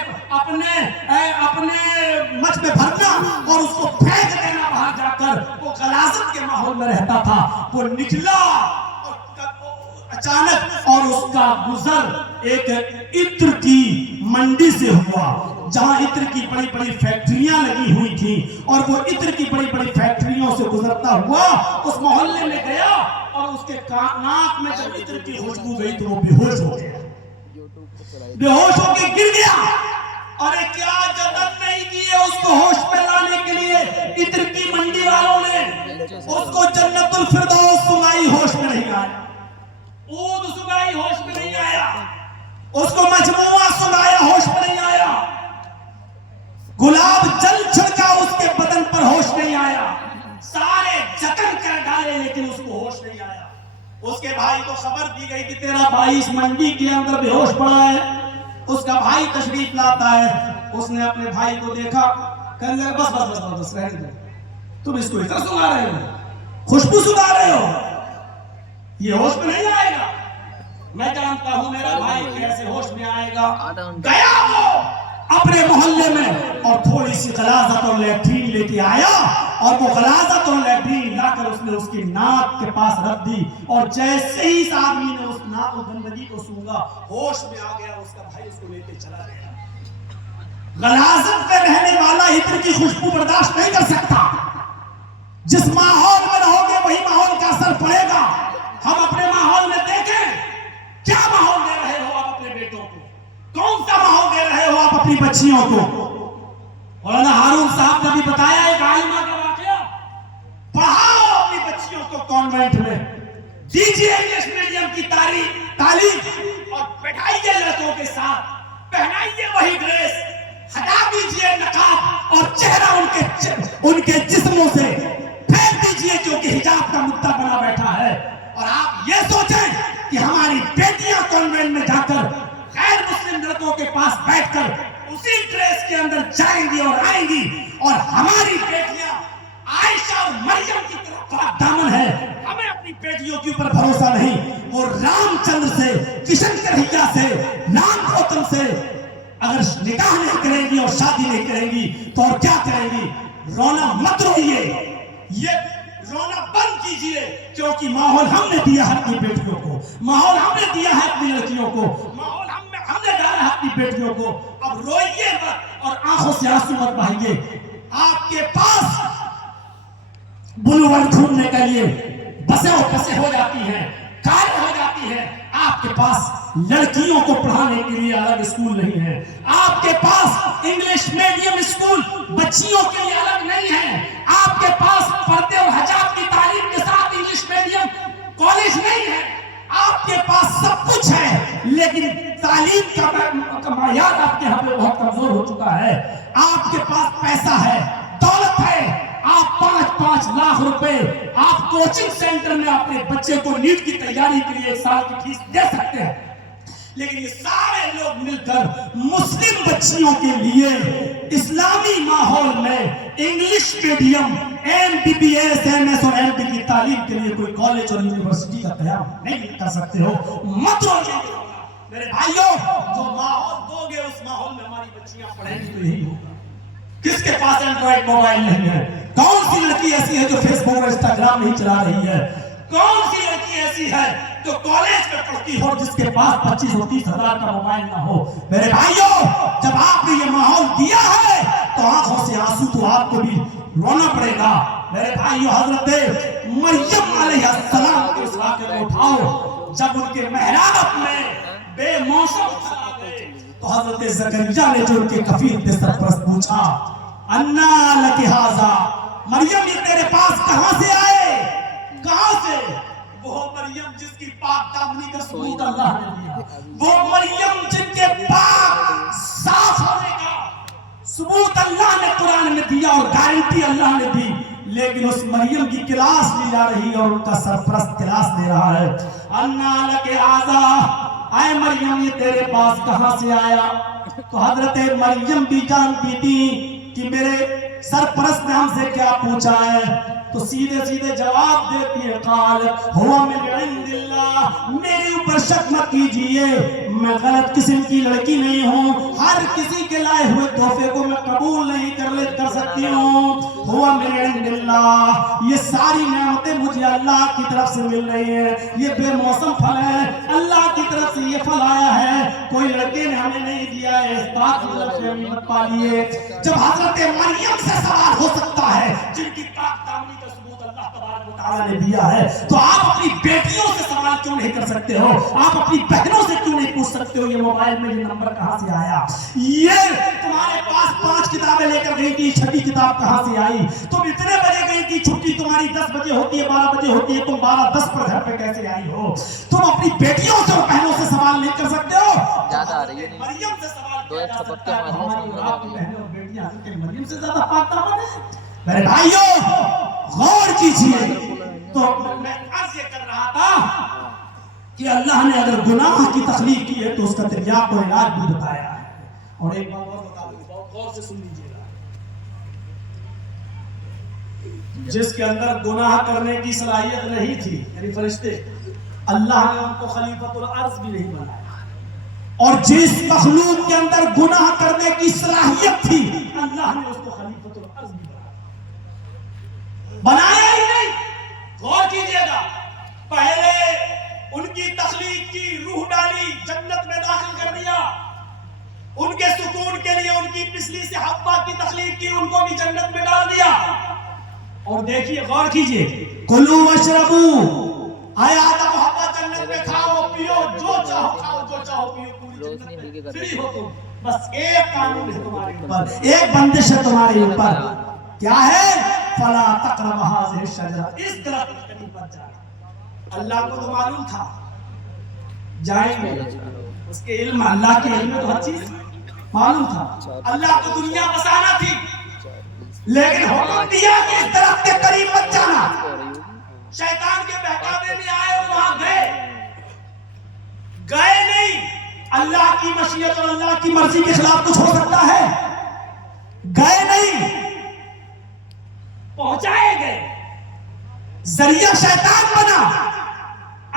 مچ میں بھرنا اور اس کو پھینک دینا باہر جا کر۔ وہ غلاظت کے ماحول میں رہتا تھا، وہ نکلا اچانک اور اس کا گزر ایک عطر کی منڈی سے ہوا جہاں عطر کی بڑی بڑی فیکٹریاں لگی ہوئی تھی، اور وہ عطر کی بڑی بڑی فیکٹریوں سے گزرتا ہوا اس محلے میں گیا اور اس کے ناک میں جب عطر کی خوشبو گئی تو وہ بے ہوش ہو گیا، بے ہوش ہو کے گر گیا۔ اور کیا جدت نہیں کی ہے اس کو ہوش میں لانے کے لیے، عطر کی منڈی والوں نے اس کو جنت الفردوس سنائی، ہوش میں نہیں آیا، اود سنائی، ہوش میں نہیں آیا، اس کو مجموعہ سنایا، ہوش میں نہیں آیا، گلاب جل چھڑکا اس کے بدن پر، ہوش نہیں آیا، سارے جتن کر ڈالے لیکن اس کو ہوش نہیں آیا۔ اس کے بھائی کو خبر دی گئی کہ تیرا بھائی اس منڈی کے اندر بے ہوش پڑا ہے۔ اس کا بھائی تشریف لاتا ہے، اس نے اپنے بھائی کو دیکھا، کہنے لگا بس بس بس بس رہنے دو، تم اس کو اتنا سنگا رہے ہو، خوشبو سنگا رہے ہو، یہ ہوش میں نہیں آئے گا، میں جانتا ہوں میرا بھائی کیسے ہوش میں آئے گا۔ گیا وہ اپنے محلے میں اور تھوڑی سی غلاظت اور لیٹرین لے کے آیا، اور وہ غلاظت اور لیٹرین لا کر اس نے اس کی ناک کے پاس رکھ دی، اور جیسے ہی اس آدمی نے اس ناک و گندگی کو سونگا ہوش میں آ گیا، اس کا بھائی اس کو لے کے چلا گیا۔ غلاظت میں رہنے والا عطر کی خوشبو برداشت نہیں کر سکتا، جس ماحول میں رہو گے وہی ماحول کا اثر پڑے گا۔ ہم اپنے ماحول میں دیکھیں کیا ماحول دے رہے ہو آپ اپنے بیٹوں کو، کون سا ماحول دے رہے ہو آپ اپنی بچیوں کو۔ مولانا ہارون صاحب نے بھی بتایا ایک عالمہ کا واقعہ، پڑھاؤ اپنی بچیوں کو کانوینٹ میں، دیجیے انگلش میڈیم کی تعلیم اور بیٹھائیے لڑکوں کے ساتھ، پہنائیے وہی ڈریس، ہٹا دیجیے نقاب اور چہرہ ان کے جسموں سے پھینک دیجیے کیونکہ حجاب کا مدعا بنا بیٹھا ہے۔ اور آپ یہ سوچیں کہ ہماری بیٹیاں کانوینٹ میں جا کر غیر مسلم لڑکوں کے پاس بیٹھ کر اسی ڈریس کے اندر جائیں گی اور آئیں گی، اور ہماری بیٹیاں عائشہ اور مریم کی طرف پاک دامن ہے۔ ہمیں اپنی بیٹیوں کے اوپر بھروسہ نہیں، وہ رام چندر سے، کشن کنہیا سے، رام گوتم سے اگر نکاح نہیں کریں گی اور شادی نہیں کریں گی تو اور کیا کریں گی؟ رونا مت روئیے، یہ رونا بند کیجئے، کیونکہ ماحول ہم نے دیا ہے اپنی بیٹیوں کو، ماحول ہم نے دیا ہے اپنی لڑکیوں کو، ماحول ہم نے ڈالا ہے اپنی بیٹیوں کو۔ اب روئیے مت اور آنکھوں سے آنسو مت بہائیے۔ آپ کے پاس بلو ورلڈ گھومنے کے لیے بسیں ہو جاتی ہیں، کاریں ہو جاتی ہیں، آپ کے پاس لڑکیوں کو پڑھانے کے لیے الگ اسکول نہیں ہے، آپ کے پاس انگلش میڈیم اسکول بچیوں کے لیے الگ نہیں ہے، آپ کے کے پاس پردے اور حجاب کی تعلیم کے ساتھ انگلش میڈیم کالج نہیں ہے، آپ کے پاس سب کچھ ہے، لیکن تعلیم کا معیار آپ کے یہاں پہ بہت کمزور ہو چکا ہے. آپ کے پاس پیسہ ہے، دولت ہے، آپ 5-5 لاکھ روپے آپ کوچنگ سینٹر میں اپنے بچے کو نیٹ کی تیاری کے لیے 1 سال کی فیس دے سکتے ہیں، لیکن یہ سارے لوگ مل کر مسلم بچیوں کے لیے اسلامی ماحول میں انگلش میڈیم MBBS MS اور MD کی تعلیم کے لیے کوئی کالج اور یونیورسٹی کا قیام نہیں کر سکتے ہو. مت روئیے میرے بھائیوں، جو ماحول دو گے اس ماحول میں ہماری بچیاں پڑھیں گی تو یہی ہوگا. کس کے پاس اینڈرائڈ موبائل نہیں ہے؟ کون سی لڑکی ایسی ہے جو فیس بک اور انسٹاگرام نہیں چلا رہی ہے؟ کون سی لڑکی ایسی ہے جو کالج میں پڑھتی ہو جس کے پاس 25 اور 30 ہزار کا موبائل نہ ہو؟ میرے بھائیوں، جب آپ نے یہ ماحول دیا ہے تو آنکھوں سے آنسو تو آپ کو بھی رونا پڑے گا. میرے بھائیوں، حضرت مریم علیہ السلام کے اس واقعے کو اٹھاؤ. جب ان کے محراب میں بے موسم آ گئے تو حضرت زکریا نے جو ان کے کفیل تھے سرپرست پوچھا، انا لک ھذا، مریم یہ تیرے پاس کہاں سے آئے؟ کہاں سے؟ وہ مریم جس کی پاک دامنی کا ثبوت اللہ نے دیا، وہ مریم جن کے پاک صاف ہونے کا ثبوت اللہ نے قرآن میں دیا اور گارنٹی اللہ نے دی. لیکن اس مریم کی کلاس لی جا رہی ہے اور ان کا سرپرست کلاس دے رہا ہے. انا لک ھذا، اے مریم یہ تیرے پاس کہاں سے آیا؟ تو حضرت مریم بھی جانتی تھی کہ میرے سرپرست نے ہم سے کیا پوچھا ہے، تو سیدھے سیدھے جواب دیتی ہے، قال ہوا من عند اللہ، میرے اوپر شک مت کیجئے، میں غلط قسم کی لڑکی نہیں ہوں، ہر کسی کے لائے ہوئے تحفے کو میں قبول نہیں کر سکتی ہوں. ہوا من عند اللہ، یہ ساری نعمتیں مجھے اللہ کی طرف سے مل رہی ہیں، یہ بے موسم پھل ہے، اللہ کی طرف سے یہ پھل آیا ہے، کوئی لڑکے نے ہمیں نہیں دیا ہے، اس بات کی طرف سے غنیمت پا لیے. جب حضرت مریم سے سوال ہو سکتا ہے جن کی پاک دامنی کا ثبوت اللہ تبارک و تعالیٰ نے دیا ہے، تو آپ اپنی بیٹیوں سے سوال کیوں نہیں کر سکتے ہو؟ آپ اپنی بہنوں سے کیوں نہیں پوچھ سکتے ہو یہ موبائل میں یہ نمبر کہاں سے آیا؟ یہ تمہارے پاس 5 کتابیں لے کر گئی تھی، 6ٹھی کتاب کہاں سے آئی؟ تم اتنے بجے گئی تھی، چھٹی تمہاری 10 بجے ہوتی ہے، 12 بجے ہوتی ہے، تم 12:10 پر گھر پہ کیسے آئی ہو؟ تم اپنی بیٹیوں سے اور بہنوں سے سوال نہیں کر سکتے ہو؟ زیادہ آ رہی ہے، مریم سے سوال دو ایک سبق کے ہماری بہنیں اور بیٹیاں حضرت مریم سے زیادہ پاک دامن ہیں؟ میرے بھائیوں غور کیجئے. تو میں عرض یہ کر رہا تھا کہ اللہ نے اگر گناہ کی تخلیق کی ہے تو اس کا تریاق و علاج بھی بتایا ہے. اور ایک بات اور بتا دوں، بہت غور سے سن لیجئے گا، جس کے اندر گناہ کرنے کی صلاحیت نہیں تھی، یعنی فرشتے، اللہ نے ان کو خلیفۃ الارض بھی نہیں بنایا. اور جس مخلوق کے اندر گناہ کرنے کی صلاحیت تھی اللہ نے اس کو خلیفۃ الارض بھی بنایا ہی نہیں. غور کیجئے گا، پہلے ان کی تخلیق کی، روح ڈالی، جنت میں داخل کر دیا، ان کے سکون کے لیے ان کی پسلی سے حوا کی تخلیق کی، ان کو بھی جنت میں ڈال دیا. اور دیکھیے غور کیجئے، کلوا واشربو، آیا آدم حوا جنت میں کھاؤ پیو، جو چاہو کھاؤ، جو چاہو پیو، پوری جنت میں فری ہو تم. بس ایک قانون ہے تمہارے اوپر، ایک بندش ہے تمہارے اوپر، کیا ہے؟ فلا تقرب هذه الشجرہ، اس درخت کے قریب مت جانا. اللہ کو تو معلوم تھا جائیں گے، اس کے علم، اللہ کے علم میں تو ہر چیز معلوم تھا. اللہ کو دنیا بسانا تھی، لیکن حکم دیا کہ اس درخت کے قریب مت جانا. شیطان کے بہکاوے میں آئے اور وہاں گئے نہیں. اللہ کی مشیت اور اللہ کی مرضی کے خلاف کچھ ہو سکتا ہے؟ گئے نہیں، پہنچائے گئے. ذریعہ شیطان بنا،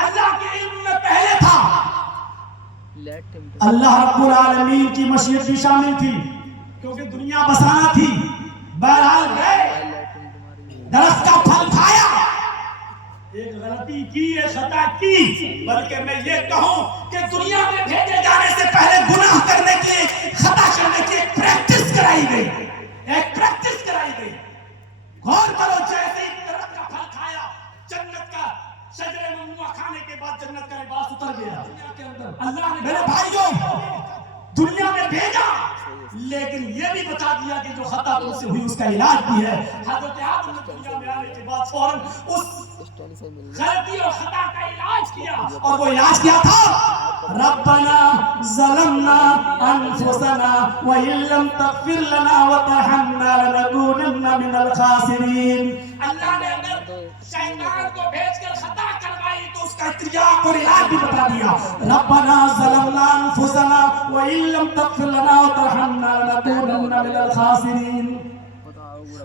اللہ کے علم میں پہلے تھا. اللہ رب العالمین کی مشیت بھی شامل تھی کیونکہ دنیا بسانا تھی. بہرحال گئے، درخت کا پھل کھایا، ایک غلطی کی، ایک خطا کی. بلکہ میں یہ کہوں کہ دنیا میں بھیجے جانے سے پہلے گناہ کرنے کی، خطا کرنے کی ایک پریکٹس کرائی گئی، ایک پریکٹس کرائی گئی. غور کرو، جیسے ہی درخت کا پھل کھایا، جنت کا شجرے ممنوع کھانے کے بعد جنت کا لباس اتر گیا دنیا کے اندر. اللہ نے میرے بھائیوں دنیا میں بھیجا، لیکن یہ بھی بتا دیا کہ جو خطا تم سے ہوئی اس کا علاج بھی ہے. حضرت آدم نے دنیا میں آنے کے بعد فوراً اس غلطی اور خطا کا علاج کیا, اور وہ علاج کیا تھا, ربنا ظلمنا انفسنا وان لم تغفر لنا وترحمنا لنكونن من الخاسرین. اللہ نے اگر شیطان کو بھیج کر خطا کروائی تو اس کا تریاق اور علاج بھی بتا دیا, ربنا ظلمنا انفسنا وان لم تغفر لنا وترحمنا لنكونن من الخاسرین.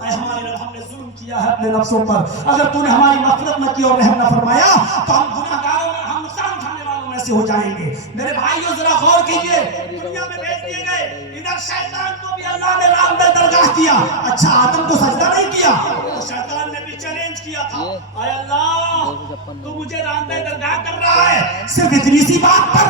اے ہمارے رب, ہم نے ظلم کیا ہے اپنے نفسوں پر, اگر تو نے ہماری مغفرت نہ کی اور رحم نہ فرمایا تو ہم گناہگاروں میں, ہم نقصان اٹھانے والوں میں سے ہو جائیں گے. میرے بھائیو ذرا غور کیجئے, دنیا میں بھیج دیے گئے, ادھر شیطان کو بھی اللہ نے راندہ درگاہ کیا. اچھا آدم کو سجدہ نہیں کیا, شیطان نے بھی چیلنج کیا تھا, اے اللہ تو مجھے راندہ درگاہ کر رہا ہے صرف اتنی سی بات پر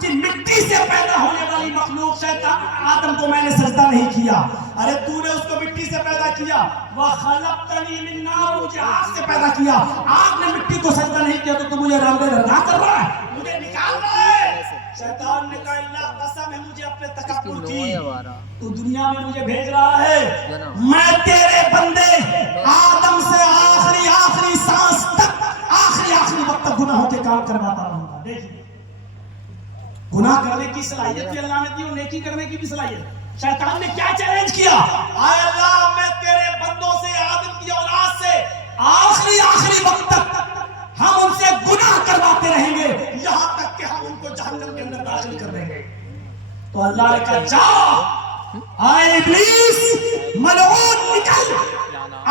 کہ مٹی سے پیدا ہونے والی مخلوق شیطان آدم کو میں نے سجدہ نہیں کیا. ارے تو نے اس کو مٹی سے پیدا کیا, وَخَلَقْتَنِي مِن نَارٍ, مجھے آگ سے پیدا کیا, آگ نے مٹی کو سجدہ نہیں کیا تو مجھے راندہ درگاہ کر رہا ہے, مجھے نکال رہا ہے. شیطان نے کہا اللہ قسم ہے مجھے اپنے تکبر کی, تو دنیا میں مجھے بھیج رہا ہے, میں تیرے بندے آدم سے آخری سانس تک, آخری وقت تک گناہوں کے کام کرواتا رہوں گا. دیکھیے گناہ کرنے کی صلاحیت بھی اللہ نے دی اور نیکی کرنے کی بھی صلاحیت. شیطان نے کیا چیلنج کیا, اے اللہ میں تیرے بندوں سے, آدم کی اولاد سے آخری وقت تک ہم ان سے گناہ کرواتے رہیں گے یہاں تک کہ ہم ان کو جہنم کے اندر داخل کر دیں گے. تو اللہ نے کہا جا اے ابلیس ملعون نکل,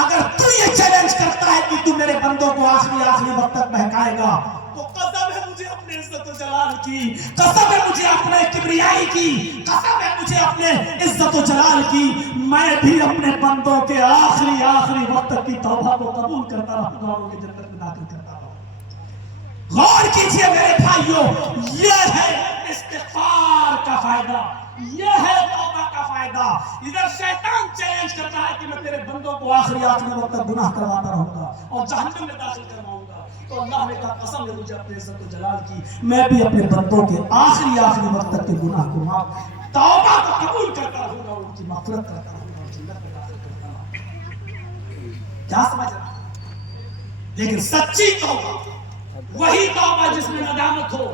اگر تو یہ چیلنج کرتا ہے کہ تو میرے بندوں کو آخری وقت تک بہکائے گا تو قسم ہے مجھے اپنے عزت و جلال کی, قسم ہے مجھے اپنے کبریائی کی, قسم ہے مجھے اپنے عزت و جلال کی, میں بھی اپنے بندوں کے آخری وقت کی توبہ کو قبول کرتا رہوں گا اور انہیں جنت میں داخل کرتا رہوں. غور کیجئے میرے بھائیوں, یہ ہے استغفار کا فائدہ, یہ ہے توبہ کا فائدہ. ادھر شیطان چیلنج کرتا ہے کہ میں تیرے بندوں کو آخری وقت تک گناہ کرواتا رہوں گا اور جہنم میں داخل کرواؤں گا. تو اللہ نے کہا قسم ہے مجھے اپنے عزت و جلال کی, میں بھی اپنے بندوں کے آخری وقت تک کے گناہ کو معاف, توبہ کو قبول کرتا رہوں گا, ان کی مغفرت کرتا رہوں گا اور جنت میں داخل کرتا رہوں گا. کیا سمجھ رہا؟ لیکن سچی توبہ وہی توبہ جس میں ندامت ہو,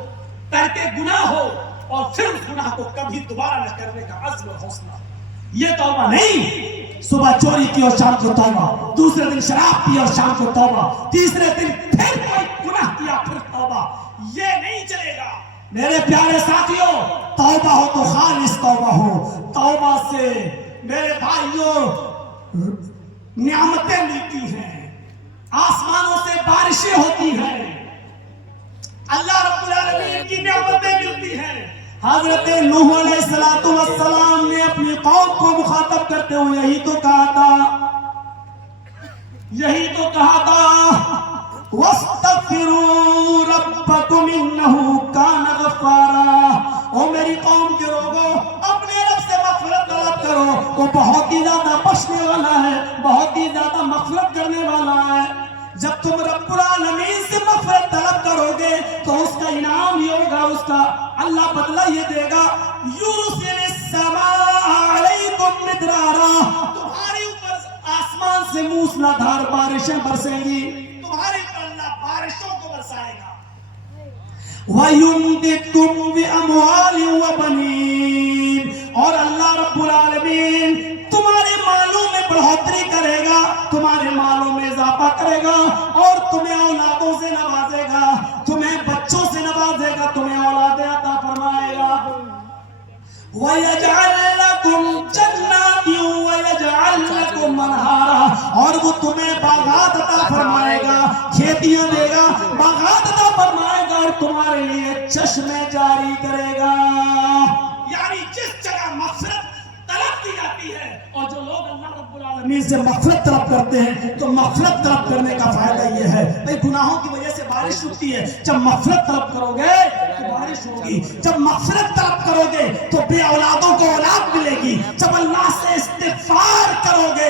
ترک گناہ ہو, اور پھر اس گناہ کو کبھی دوبارہ نہ کرنے کا عزم و حوصلہ. یہ توبہ نہیں صبح چوری کی اور شام کو توبہ, دوسرے دن شراب پی اور شام کو توبہ, تیسرے دن پھر کوئی گناہ کیا پھر توبہ, یہ نہیں چلے گا. میرے پیارے ساتھیوں, توبہ ہو تو خالص توبہ ہو. توبہ سے میرے بھائیوں نعمتیں ملتی ہیں, آسمانوں سے بارشیں ہوتی ہیں, اللہ رب العالمین کی نعمتیں ملتی ہیں. حضرت نوح علیہ السلام نے اپنی قوم کو مخاطب کرتے ہوئے یہی تو کہا تھا وَاسْتَغْفِرُوا رَبَّكُمْ إِنَّهُ كَانَ غَفَّارًا. او میری قوم کے لوگوں, اپنے رب سے مغفرت طلب کرو, وہ بہت ہی زیادہ بخشنے والا ہے, بہت ہی زیادہ مغفرت کرنے والا ہے. جب تم رب العالمین سے مغفرت طلب کرو گے تو اس کا انعام یہ ہوگا, اس کا اللہ بدلہ یہ دے گا, یُرْسِلِ السَّمَاءَ عَلَيْكُمْ مِدْرَارًا, تمہارے اوپر آسمان سے موسلادھار بارشیں برسیں گی, تمہارے اوپر اللہ بارشوں کو برسائے گا. وَيُمْدِدْكُمْ بِأَمْوَالٍ وَبَنِينَ, اور اللہ رب العالمین تمہارے مالوں میں بڑھوتری کرے گا, تمہارے مالوں میں اضافہ کرے گا, اور تمہیں اولادوں سے نوازے گا, تمہیں بچوں سے نوازے گا, تمہیں اولادیں عطا فرمائے گا. وَيَجْعَلْ لَكُمْ جَنَّاتٍ وَيَجْعَلْ لَكُمْ أَنْهَارًا, اور وہ تمہیں باغات عطا فرمائے گا, کھیتیاں دے گا, باغات عطا فرمائے گا, اور تمہارے لیے چشمے جاری کرے گا. یعنی جس جگہ مغفرت طلب کی جاتی ہے, اور جو لوگ اللہ رب العالمین سے مغفرت طلب کرتے ہیں تو مغفرت طلب کرنے کا فائدہ یہ ہے, بھئی گناہوں کی وجہ سے بارش رکتی ہے, جب مغفرت طلب کرو گے تو بارش ہوگی, جب مغفرت طلب کرو گے تو بے اولادوں کو اولاد ملے گی, جب اللہ سے استغفار کرو گے